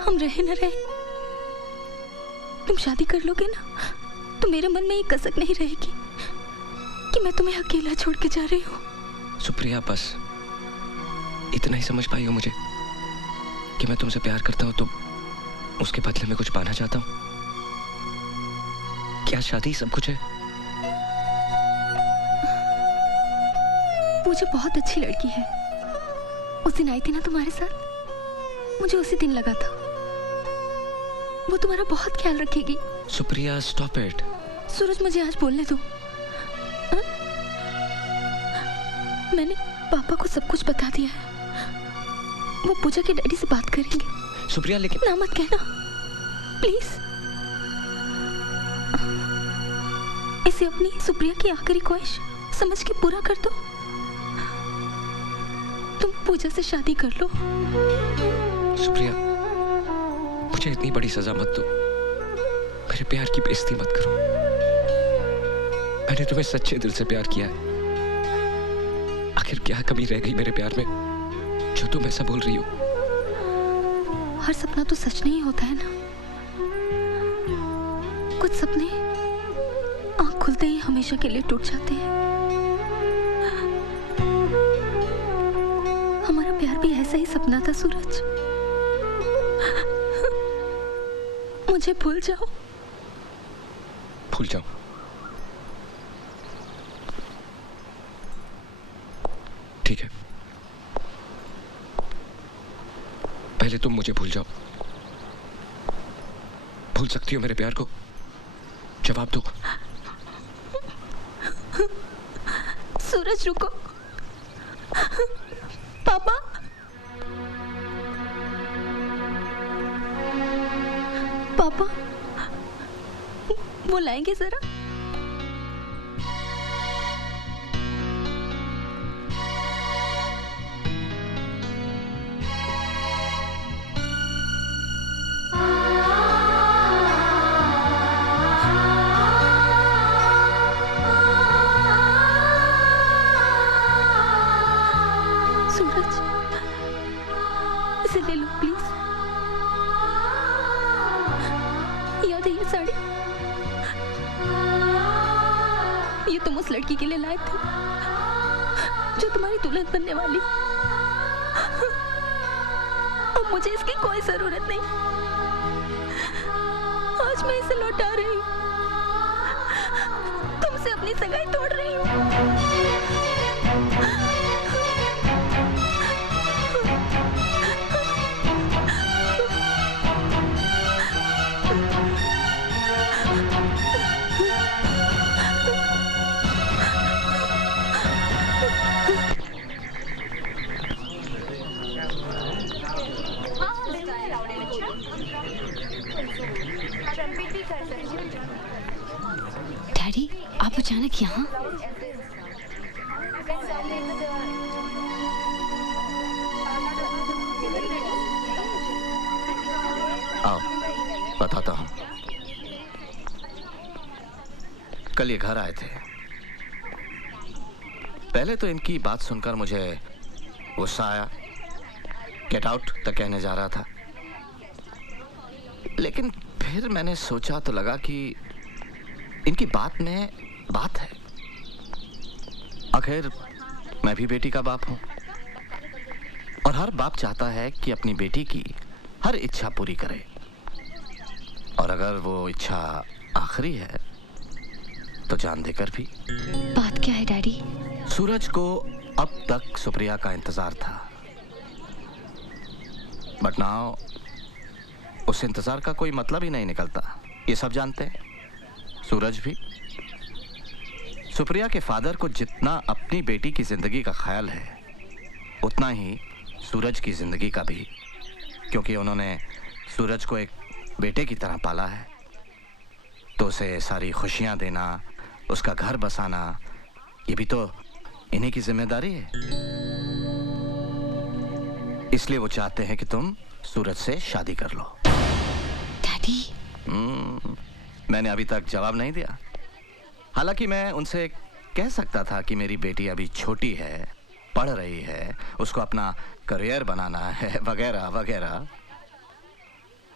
हम रहे न रहे, तुम शादी कर लोगे ना, तो मेरे मन में ये कसक नहीं रहेगी कि मैं तुम्हें अकेला छोड़ के जा रही हूँ। सुप्रिया, बस इतना ही समझ पाई हो मुझे कि मैं तुमसे प्यार करता हूँ तो उसके बदले में कुछ पाना चाहता हूँ। क्या शादी सब कुछ है? मुझे बहुत अच्छी लड़की है, उस दिन आई थी ना तुम्हारे साथ, मुझे उसी दिन लगा था वो तुम्हारा बहुत ख्याल रखेगी। Supriya, stop it. सूरज, मुझे आज बोलने दो। मैंने पापा को सब कुछ बता दिया है, वो पूजा के डैडी से बात करेंगे। सुप्रिया, लेकिन ना मत कहना प्लीज। इसे अपनी सुप्रिया की आखिरी ख्वाहिश समझ के पूरा कर दो। तुम पूजा से शादी कर लो। सुप्रिया, मुझे इतनी बड़ी सजा मत दो, मेरे प्यार की बेइज्जती मत करो। मैंने तुम्हें सच्चे दिल से प्यार किया है, आखिर क्या कमी रह गई मेरे प्यार में जो तुम ऐसा बोल रही हो? हर सपना तो सच नहीं होता है ना, कुछ सपने आंख खुलते ही हमेशा के लिए टूट जाते हैं। हमारा प्यार भी ऐसा ही सपना था सूरज, मुझे भूल जाओ। भूल जाओ? ठीक है, पहले तुम मुझे भूल जाओ। भूल सकती हो मेरे प्यार को? जवाब दो। सूरज, रुको। पापा, पापा, वो लाएंगे जरा। सूरज, इसे ले लो प्लीज। याद है ये साड़ी? ये तुम उस लड़की के लिए लाए थे जो तुम्हारी दुल्हन बनने वाली। अब मुझे इसकी कोई जरूरत नहीं, आज मैं इसे लौटा रही हूँ, तुमसे अपनी सगाई तोड़ रही हूँ। डैडी, आप अचानक यहाँ? आओ, बताता हूँ। कल ये घर आए थे। पहले तो इनकी बात सुनकर मुझे गुस्सा आया, गेट आउट तक कहने जा रहा था, लेकिन फिर मैंने सोचा तो लगा कि इनकी बात में बात है। आखिर मैं भी बेटी का बाप हूं और हर बाप चाहता है कि अपनी बेटी की हर इच्छा पूरी करे, और अगर वो इच्छा आखिरी है तो जान देकर भी। बात क्या है डैडी? सूरज को अब तक सुप्रिया का इंतजार था, बट नाउ उस इंतजार का कोई मतलब ही नहीं निकलता, ये सब जानते हैं। सूरज भी। सुप्रिया के फादर को जितना अपनी बेटी की जिंदगी का ख्याल है, उतना ही सूरज की जिंदगी का भी, क्योंकि उन्होंने सूरज को एक बेटे की तरह पाला है, तो उसे सारी खुशियां देना, उसका घर बसाना, ये भी तो इन्हीं की जिम्मेदारी है। इसलिए वो चाहते हैं कि तुम सूरज से शादी कर लो। डैडी, मैंने अभी तक जवाब नहीं दिया। हालांकि मैं उनसे कह सकता था कि मेरी बेटी अभी छोटी है, पढ़ रही है, उसको अपना करियर बनाना है, वगैरह वगैरह,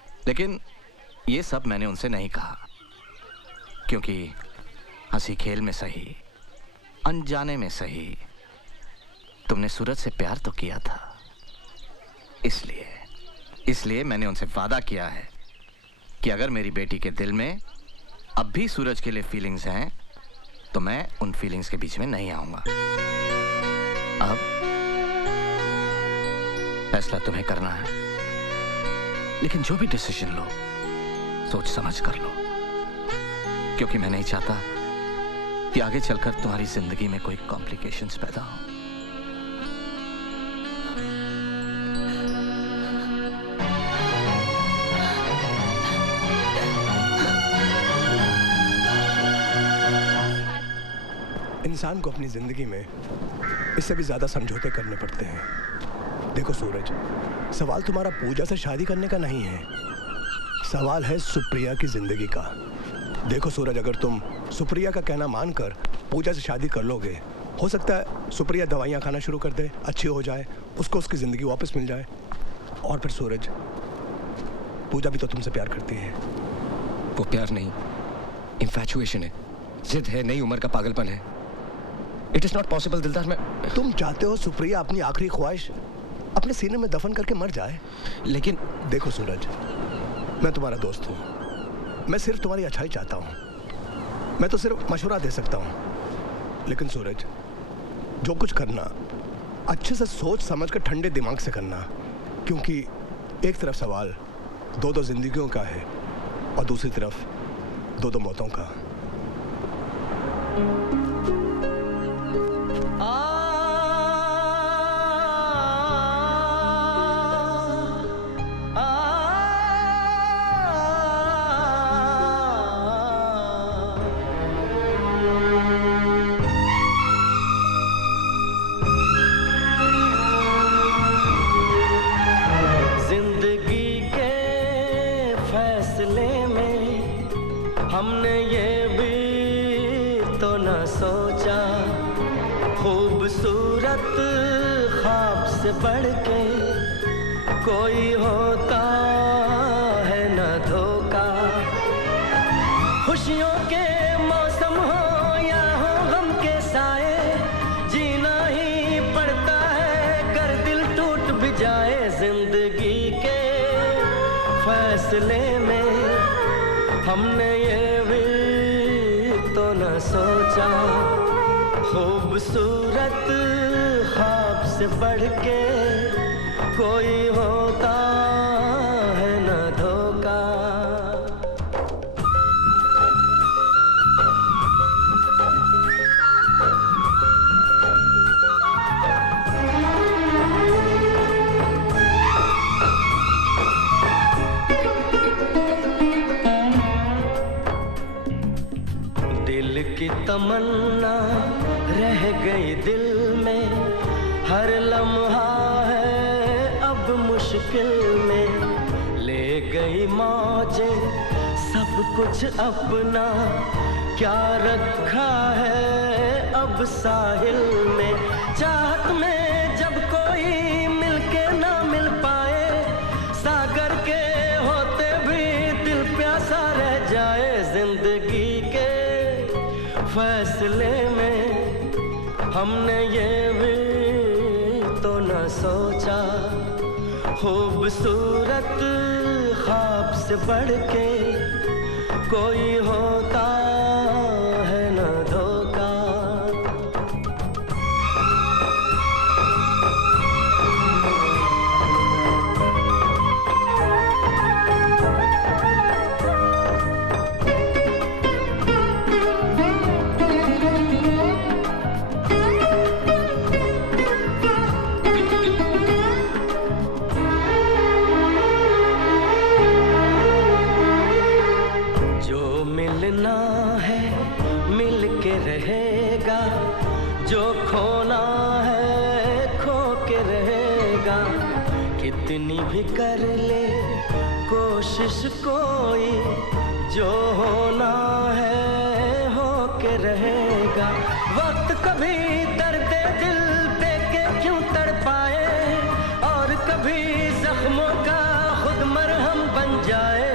लेकिन ये सब मैंने उनसे नहीं कहा, क्योंकि हंसी खेल में सही, अनजाने में सही, तुमने सूरज से प्यार तो किया था। इसलिए मैंने उनसे वादा किया है कि अगर मेरी बेटी के दिल में अब भी सूरज के लिए फीलिंग्स हैं तो मैं उन फीलिंग्स के बीच में नहीं आऊंगा। अब फैसला तुम्हें करना है, लेकिन जो भी डिसीजन लो सोच समझ कर लो, क्योंकि मैं नहीं चाहता कि आगे चलकर तुम्हारी जिंदगी में कोई कॉम्प्लिकेशंस पैदा हो। इंसान को अपनी जिंदगी में इससे भी ज्यादा समझौते करने पड़ते हैं। देखो सूरज, सवाल तुम्हारा पूजा से शादी करने का नहीं है, सवाल है सुप्रिया की जिंदगी का। देखो सूरज, अगर तुम सुप्रिया का कहना मानकर पूजा से शादी कर लोगे, हो सकता है सुप्रिया दवाइयाँ खाना शुरू कर दे, अच्छी हो जाए, उसको उसकी जिंदगी वापस मिल जाए। और फिर सूरज, पूजा भी तो तुमसे प्यार करती है। वो प्यार नहीं, इन्फैचुएशन है, जिद है, नई उम्र का पागलपन है। इट इज नॉट पॉसिबल दिलदार। मैं तुम चाहते हो सुप्रिया अपनी आखिरी ख्वाहिश अपने सीने में दफन करके मर जाए, लेकिन देखो सूरज, मैं तुम्हारा दोस्त हूँ, मैं सिर्फ तुम्हारी अच्छाई चाहता हूँ, मैं तो सिर्फ मशवरा दे सकता हूँ। लेकिन सूरज, जो कुछ करना अच्छे से सोच समझ कर ठंडे दिमाग से करना, क्योंकि एक तरफ सवाल दो जिंदगियों का है और दूसरी तरफ दो मौतों का। हमने ये भी तो न सोचा, खूबसूरत ख्वाब से बढ़ के कोई होता है न धोखा। खुशियों के मौसम हो या हो गम के साए, जीना ही पड़ता है कर दिल टूट भी जाए। जिंदगी के फैसले में हमने ये भी तो न सोचा, खूबसूरत ख्वाब से बढ़ के कोई होता है न धोखा। दिल की तमन्ना रह गई दिल में, हर लम्हा है अब मुश्किल में। ले गई मौजें सब कुछ अपना, क्या रखा है अब साहिल में। चाहत में जब कोई मिलके ना मिल पाए, सागर के होते भी दिल प्यासा रह जाए। जिंदगी के फैसले में हमने ये भी तो न सोचा, खूबसूरत ख्वाब से बढ़ के कोई होता है न धोखा। मिलना है मिल के रहेगा, जो खोना है खो के रहेगा। कितनी भी कर ले कोशिश कोई, जो होना है हो के रहेगा। वक्त कभी दर्द दिल दे के क्यों तड़पाए, और कभी जख्मों का खुद मरहम बन जाए।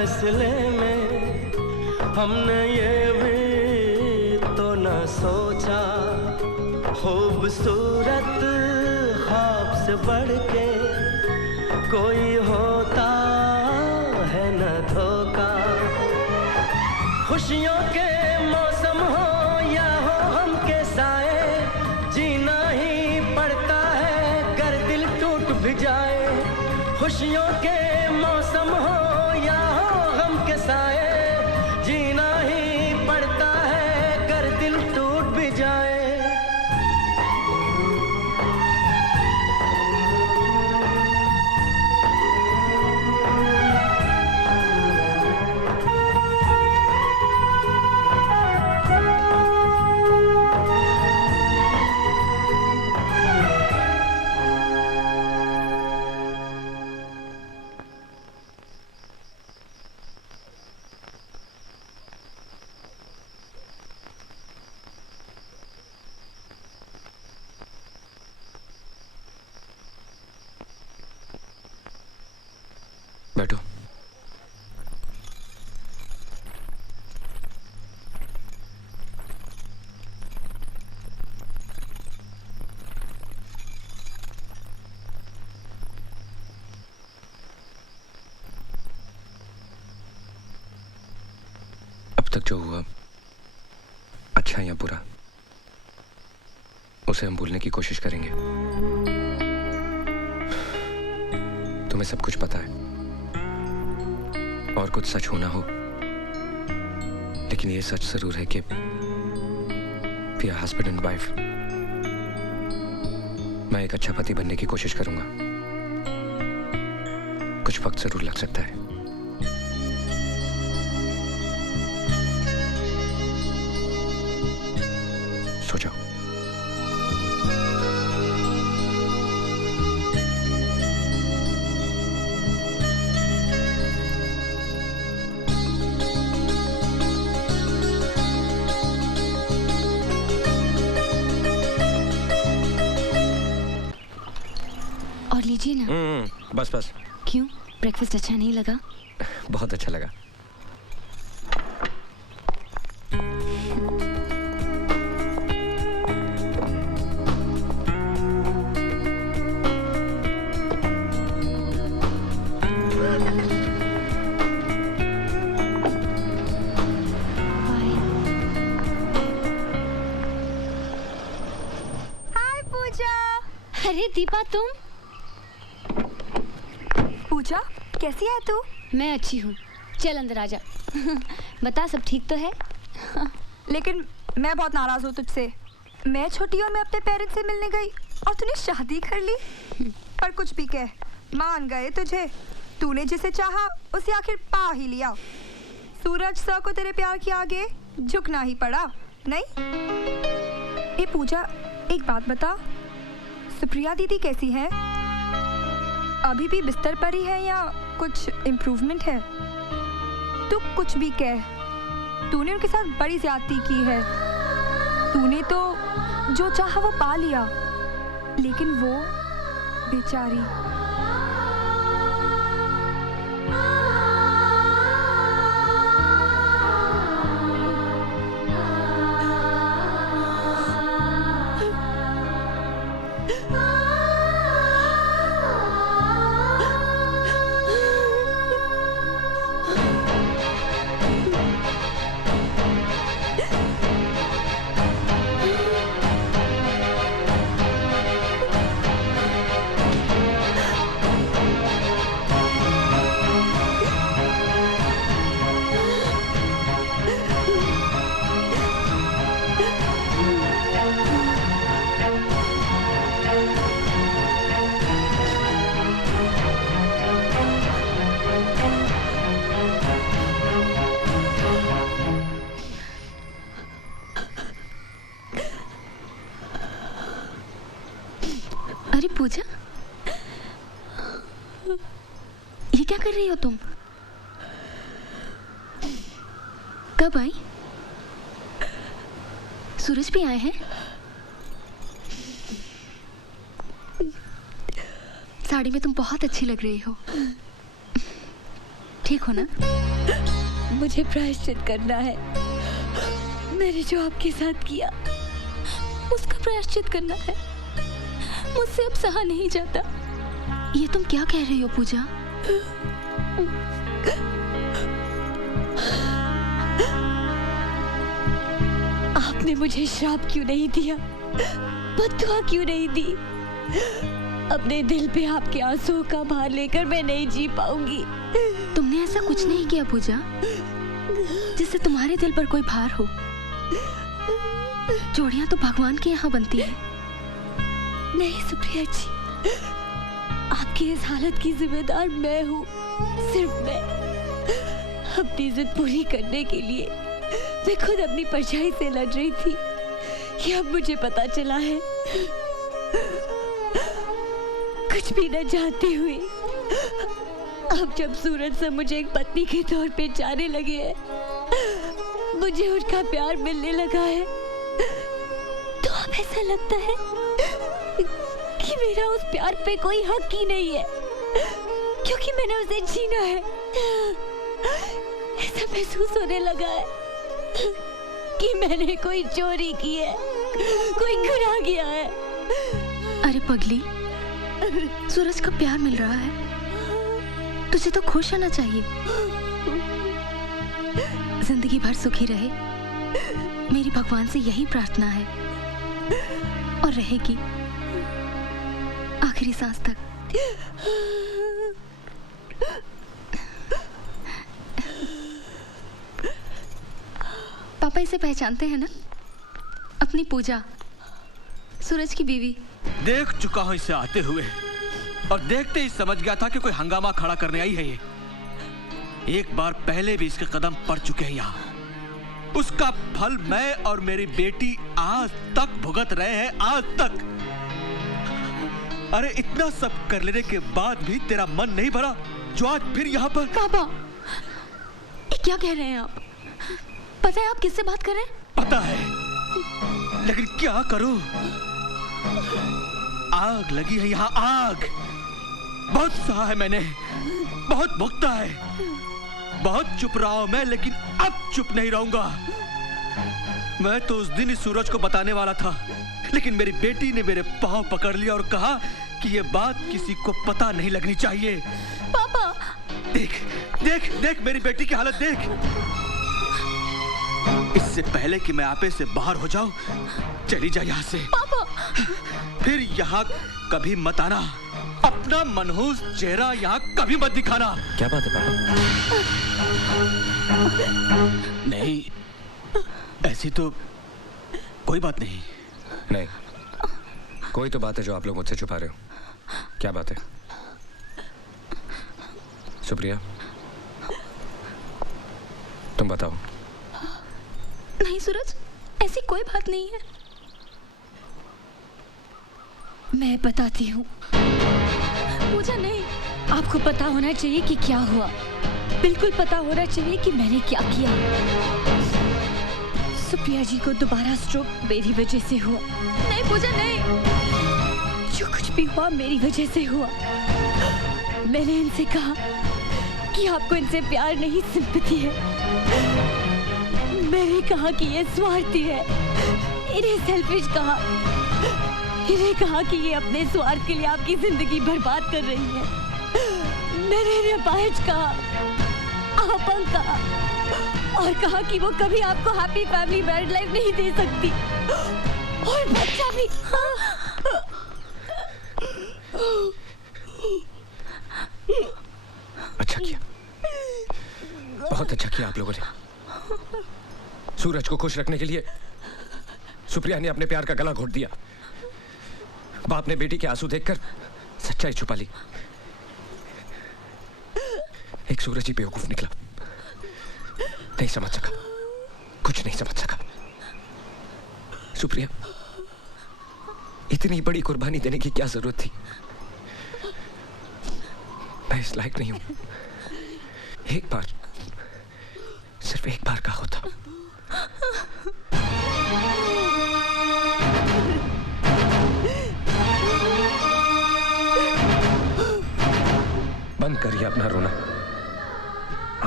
फैसले में हमने ये भी तो न सोचा, खूबसूरत ख्वाब से बढ़ के कोई होता है न धोखा। खुशियों के मौसम हो या हो हम के साए, जीना ही पड़ता है कर दिल टूट भी जाए। खुशियों के मौसम हो या हो हम के साए, जीना ही पड़ता है कर दिल टूट भी जाए। बैठो। अब तक जो हुआ, अच्छा या बुरा, उसे हम भूलने की कोशिश करेंगे। तुम्हें सब कुछ पता है और कुछ सच होना हो, लेकिन ये सच जरूर है कि we are husband and wife. मैं एक अच्छा पति बनने की कोशिश करूंगा। कुछ वक्त जरूर लग सकता है। सो जाओ। और लीजिए ना। बस बस। क्यों, ब्रेकफास्ट अच्छा नहीं लगा? बहुत अच्छा लगा। हाय पूजा। अरे दीपा, तुम? पूजा, कैसी है तू? मैं अच्छी हूँ, चल अंदर आ जा। बता, सब ठीक तो है? लेकिन मैं बहुत नाराज हूँ तुझसे। मैं छोटी और मैं अपने पेरेंट्स से मिलने गई और तूने शादी कर ली। पर कुछ भी कह, मान गए तुझे। तूने जिसे चाहा उसे आखिर पा ही लिया। सूरज सर को तेरे प्यार के आगे झुकना ही पड़ा, नहीं? ए पूजा, एक बात बता, सुप्रिया दीदी कैसी है? अभी भी बिस्तर पर ही है या कुछ इम्प्रूवमेंट है? तू कुछ भी कह, तूने उनके साथ बड़ी ज्यादती की है। तूने तो जो चाहा वो पा लिया, लेकिन वो बेचारी। अरे पूजा, ये क्या कर रही हो तुम? कब आई? सूरज भी आए हैं? साड़ी में तुम बहुत अच्छी लग रही हो। ठीक हो ना? मुझे प्रायश्चित करना है। मैंने जो आपके साथ किया उसका प्रायश्चित करना है। मुझसे अब सहा नहीं जाता। ये तुम क्या कह रही हो पूजा? आपने मुझे श्राप क्यों नहीं दिया, बद्दुआ क्यों नहीं दी? अपने दिल पे आपके आंसुओं का भार लेकर मैं नहीं जी पाऊंगी। तुमने ऐसा कुछ नहीं किया पूजा जिससे तुम्हारे दिल पर कोई भार हो। जोड़ियां तो भगवान के यहाँ बनती है। नहीं सुप्रिया जी, आपकी इस हालत की जिम्मेदार मैं हूँ, सिर्फ मैं। अपनी जिद पूरी करने के लिए मैं खुद अपनी परछाई से लड़ रही थी। ये अब मुझे पता चला है। कुछ भी न जानते हुए अब जब सूरज से मुझे एक पत्नी के तौर पे जाने लगे हैं, मुझे उनका प्यार मिलने लगा है, तो अब ऐसा लगता है कि मेरा उस प्यार पे कोई हक ही नहीं है, क्योंकि मैंने उसे जीना है। ऐसा महसूस होने लगा है कि मैंने कोई चोरी की है, कोई गुनाह किया है। अरे पगली, सूरज का प्यार मिल रहा है, तुझे तो खुश होना चाहिए। जिंदगी भर सुखी रहे, मेरी भगवान से यही प्रार्थना है, और रहेगी आखिरी सांस तक। पापा इसे पहचानते हैं ना? अपनी पूजा, सूरज की बीवी। देख चुका हूं इसे आते हुए, और देखते ही समझ गया था कि कोई हंगामा खड़ा करने आई है ये। एक बार पहले भी इसके कदम पड़ चुके हैं यहाँ। उसका फल मैं और मेरी बेटी आज तक भुगत रहे हैं, आज तक। अरे इतना सब कर लेने के बाद भी तेरा मन नहीं भरा जो आज फिर यहाँ पर? पापा, ये क्या कह रहे हैं आप? पता है आप किससे बात कर रहे हैं? पता है, लेकिन क्या करूं? आग लगी है यहाँ, आग। बहुत सहा है मैंने, बहुत भुगता है, बहुत चुप रहा हूं मैं, लेकिन अब चुप नहीं रहूंगा। मैं तो उस दिन इस सूरज को बताने वाला था, लेकिन मेरी बेटी ने मेरे पांव पकड़ लिया और कहा कि ये बात किसी को पता नहीं लगनी चाहिए। पापा, देख देख देख मेरी बेटी की हालत देख। इससे पहले कि मैं आपे से बाहर हो जाऊं, चली जा यहाँ से। पापा, फिर यहाँ कभी मत आना। अपना मनहूस चेहरा यहाँ कभी मत दिखाना। क्या बात है पापा? नहीं, ऐसी तो कोई बात नहीं। नहीं, कोई तो बात है जो आप लोग मुझसे छुपा रहे हो। क्या बात है? सुप्रिया, तुम बताओ। नहीं सूरज, ऐसी कोई बात नहीं है। मैं बताती हूँ। पूजा नहीं। आपको पता होना चाहिए कि क्या हुआ, बिल्कुल पता होना चाहिए कि मैंने क्या किया। सुप्रिया जी को दोबारा स्ट्रोक मेरी वजह से हुआ। नहीं पूजा, नहीं। जो कुछ भी हुआ मेरी वजह से हुआ। मैंने इनसे कहा कि आपको इनसे प्यार नहीं, सिंपैथी है। मैंने कहा कि ये स्वार्थी है, इन्हें सेल्फिश कहा। इन्हें कहा कि ये अपने स्वार्थ के लिए आपकी जिंदगी बर्बाद कर रही है। मैंने इन्हें बाहज कहा, आपंग कहा, और कहा कि वो कभी आपको हैप्पी फैमिली मैरिड लाइफ नहीं दे सकती, और बच्चा भी। अच्छा किया, बहुत अच्छा किया आप लोगों ने। सूरज को खुश रखने के लिए सुप्रिया ने अपने प्यार का गला घोट दिया। बाप ने बेटी के आंसू देखकर सच्चाई छुपा ली। एक सूरज ही बेवकूफ निकला, नहीं समझ सका, कुछ नहीं समझ सका। सुप्रिया, इतनी बड़ी कुर्बानी देने की क्या जरूरत थी? मैं इस लायक नहीं हूं। एक बार, सिर्फ एक बार का होता। बंद करिए अपना रोना।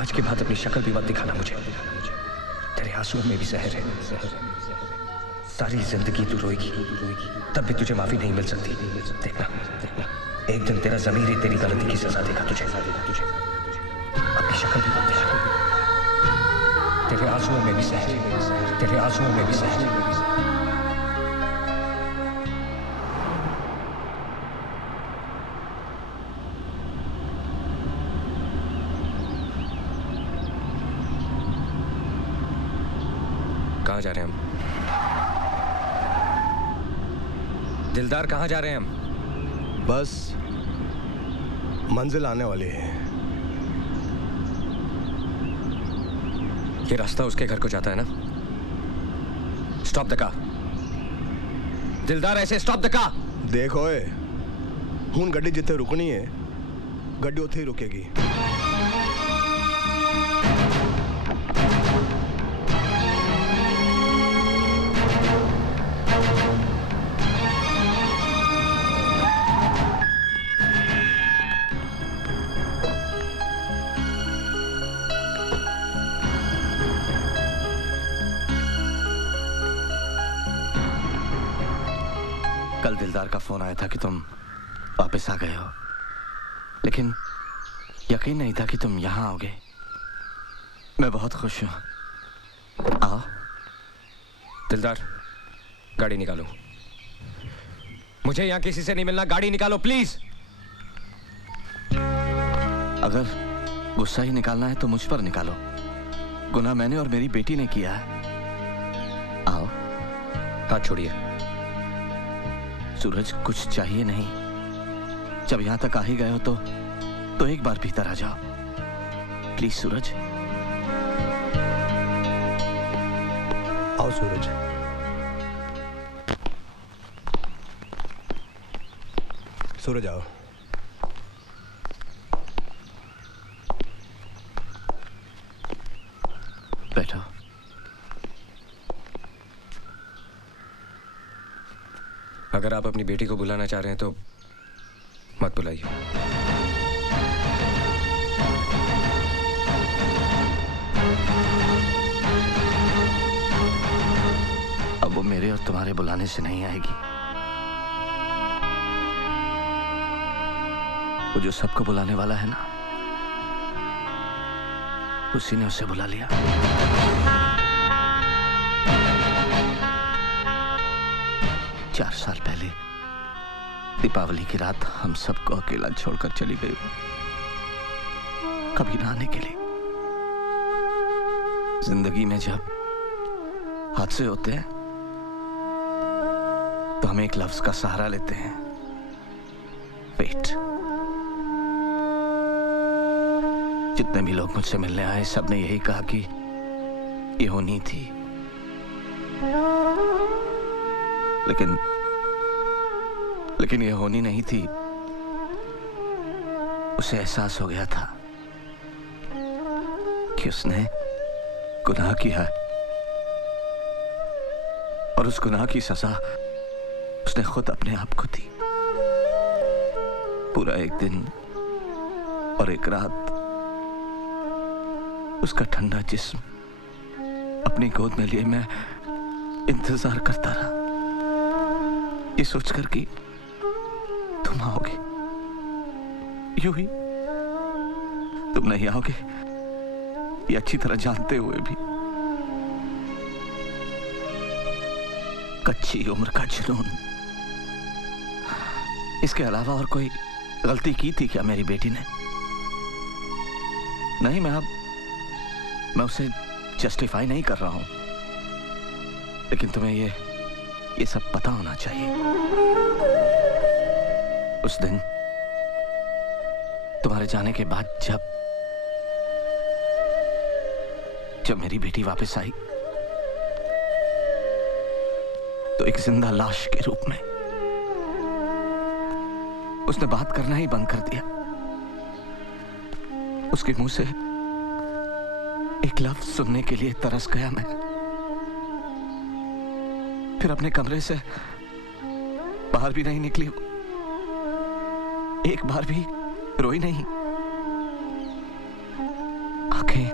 आज के बाद अपनी शक्ल भी मत दिखाना मुझे। तेरे आंसुओं में भी जहर है। सारी जिंदगी तू रोएगी, तब भी तुझे माफी नहीं मिल सकती। देखना, एक दिन तेरा ज़मीर ही तेरी गलती की सजा देगा तुझे। अपनी शक्ल भी मत दिखाना। तेरे आंसुओं में भी जहर है, तेरे आंसुओं में भी जहर है। कहाँ जा रहे हैं हम? दिलदार, कहाँ जा रहे हैं हम? बस मंजिल आने वाली है। ये रास्ता उसके घर को जाता है ना? Stop the car. दिलदार, ऐसे स्टॉप द कार। देखो हूं गड्डी जिथे रुकनी है, गड्डी उथे ही रुकेगी। कल दिलदार का फोन आया था कि तुम वापस आ गए हो, लेकिन यकीन नहीं था कि तुम यहाँ आओगे। मैं बहुत खुश हूँ। आओ। दिलदार, गाड़ी निकालो। मुझे यहाँ किसी से नहीं मिलना। गाड़ी निकालो प्लीज। अगर गुस्सा ही निकालना है तो मुझ पर निकालो। गुनाह मैंने और मेरी बेटी ने किया है। आओ। हाथ छोड़िए। सूरज, कुछ चाहिए नहीं। जब यहां तक आ ही गए हो तो एक बार भीतर आ जाओ प्लीज। सूरज, आओ सूरज। सूरज आओ। बैठो। अगर आप अपनी बेटी को बुलाना चाह रहे हैं तो मत बुलाइए। अब वो मेरे और तुम्हारे बुलाने से नहीं आएगी। वो जो सबको बुलाने वाला है ना, उसी ने उसे बुला लिया। चार साल पहले दीपावली की रात हम सबको अकेला छोड़कर चली गई वो, कभी ना आने के लिए। जिंदगी में जब हादसे होते हैं तो हम एक लफ्ज का सहारा लेते हैं, वेट। जितने भी लोग मुझसे मिलने आए सबने यही कहा कि ये होनी थी, लेकिन ये होनी नहीं थी। उसे एहसास हो गया था कि उसने गुनाह किया है और उस गुनाह की सजा उसने खुद अपने आप को दी। पूरा एक दिन और एक रात उसका ठंडा जिस्म अपनी गोद में लिए मैं इंतजार करता रहा, ये सोचकर कि तुम आओगे। यूं ही तुम नहीं आओगे, ये अच्छी तरह जानते हुए भी। कच्ची उम्र का जुनून, इसके अलावा और कोई गलती की थी क्या मेरी बेटी ने? नहीं, मैं उसे जस्टिफाई नहीं कर रहा हूं, लेकिन तुम्हें ये सब पता होना चाहिए। उस दिन तुम्हारे जाने के बाद जब मेरी बेटी वापस आई तो एक जिंदा लाश के रूप में उसने बात करना ही बंद कर दिया। उसके मुंह से एक लफ्ज सुनने के लिए तरस गया मैं। फिर अपने कमरे से बाहर भी नहीं निकली, एक बार भी रोई नहीं। आंखें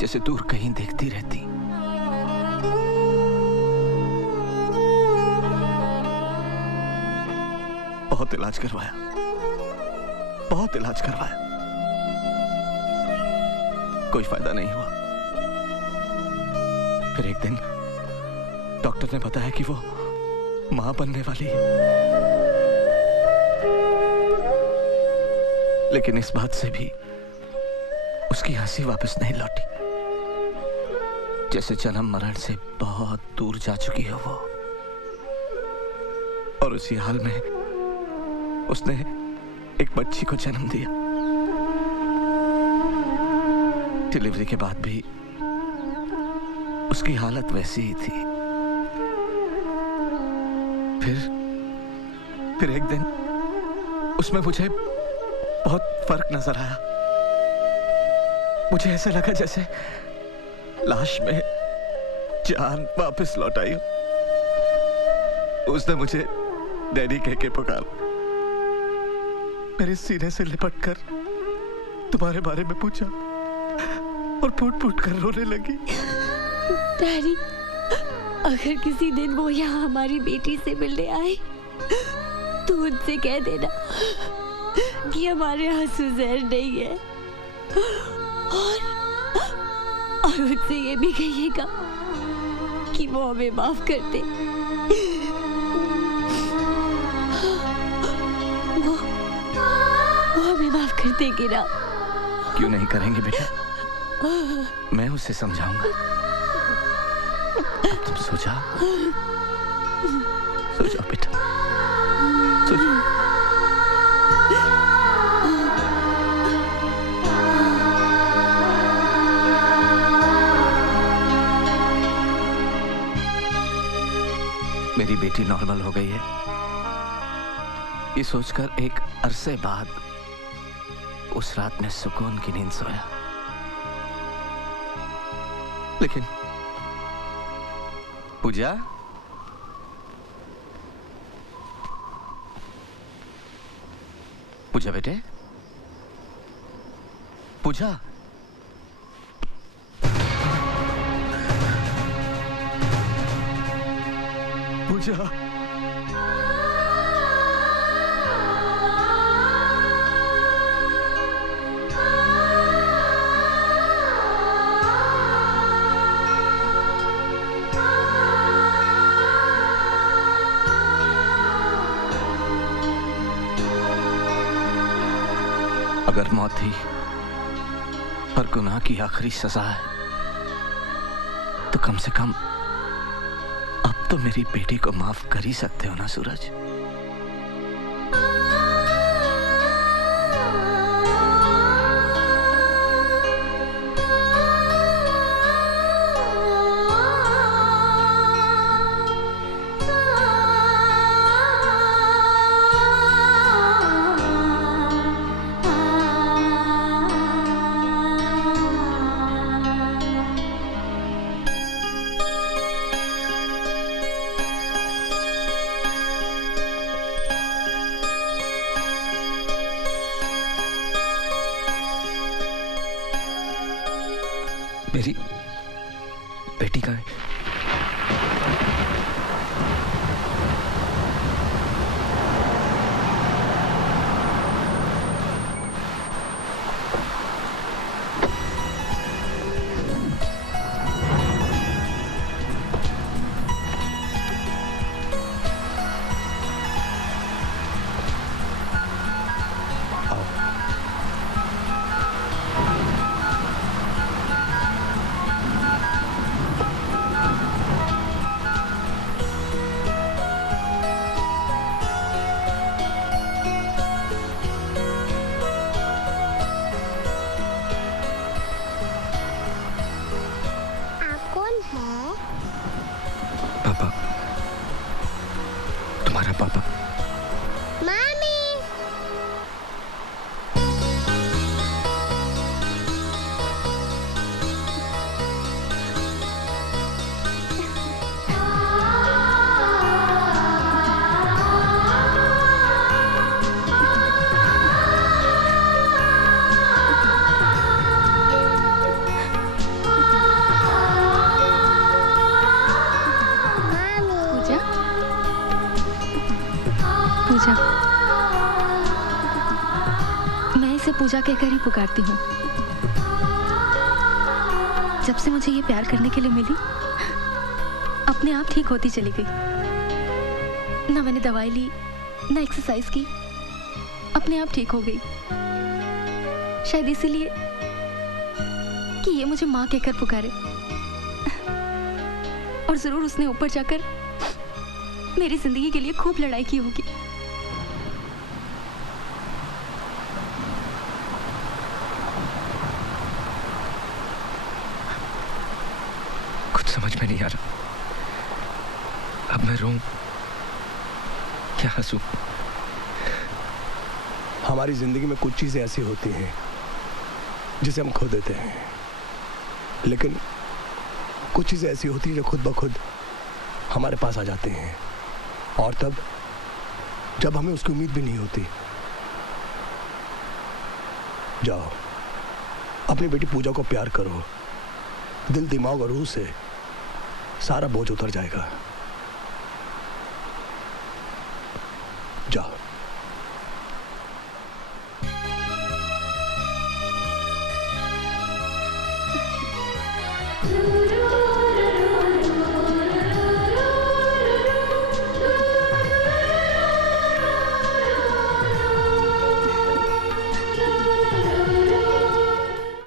जैसे दूर कहीं देखती रहती। बहुत इलाज करवाया, बहुत इलाज करवाया, कोई फायदा नहीं हुआ। फिर एक दिन डॉक्टर ने बताया कि वो मां बनने वाली है। लेकिन इस बात से भी उसकी हंसी वापस नहीं लौटी, जैसे जन्म मरण से बहुत दूर जा चुकी हो वो। और उसी हाल में उसने एक बच्ची को जन्म दिया। डिलीवरी के बाद भी उसकी हालत वैसी ही थी। फिर एक दिन उसमें मुझे बहुत फर्क नजर आया। मुझे ऐसा लगा जैसे लाश में जान वापस लौट आई हो। उसने मुझे डैडी कह के पुकारा, मेरे सीने से लिपटकर तुम्हारे बारे में पूछा और फूट फूट कर रोने लगी। डैडी, अगर किसी दिन वो यहाँ हमारी बेटी से मिलने आए तो उनसे कह देना कि हमारे आंसू जहर नहीं है, और उनसे ये भी कहिएगा कि वो हमें माफ कर दे। वो हमें माफ कर देगी ना? क्यों नहीं करेंगे बेटा, मैं उसे समझाऊंगा। अब तुम सो जाओ, सो जाओ बेटा, सो जाओ। मेरी बेटी नॉर्मल हो गई है, ये सोचकर एक अरसे बाद उस रात में सुकून की नींद सोया। लेकिन पूजा, पूजा बेटे, पूजा, पूजा, अगर मौत ही हर गुनाह की आखिरी सजा है तो कम से कम अब तो मेरी बेटी को माफ कर ही सकते हो ना सूरज। मेरी बेटी का है। पूजा कहकर ही पुकारती हूँ। जब से मुझे ये प्यार करने के लिए मिली, अपने आप ठीक होती चली गई। ना मैंने दवाई ली, ना एक्सरसाइज की, अपने आप ठीक हो गई। शायद इसीलिए कि ये मुझे माँ कहकर पुकारे। और जरूर उसने ऊपर जाकर मेरी जिंदगी के लिए खूब लड़ाई की होगी। कुछ समझ में नहीं आ रहा। अब मैं रोऊं क्या हंसूं? हमारी जिंदगी में कुछ चीजें ऐसी होती हैं जिसे हम खो देते हैं, लेकिन कुछ चीजें ऐसी होती हैं जो खुद ब खुद हमारे पास आ जाती हैं, और तब जब हमें उसकी उम्मीद भी नहीं होती। जाओ, अपनी बेटी पूजा को प्यार करो। दिल, दिमाग और रूह से सारा बोझ उतर जाएगा। जाओ। Ooh.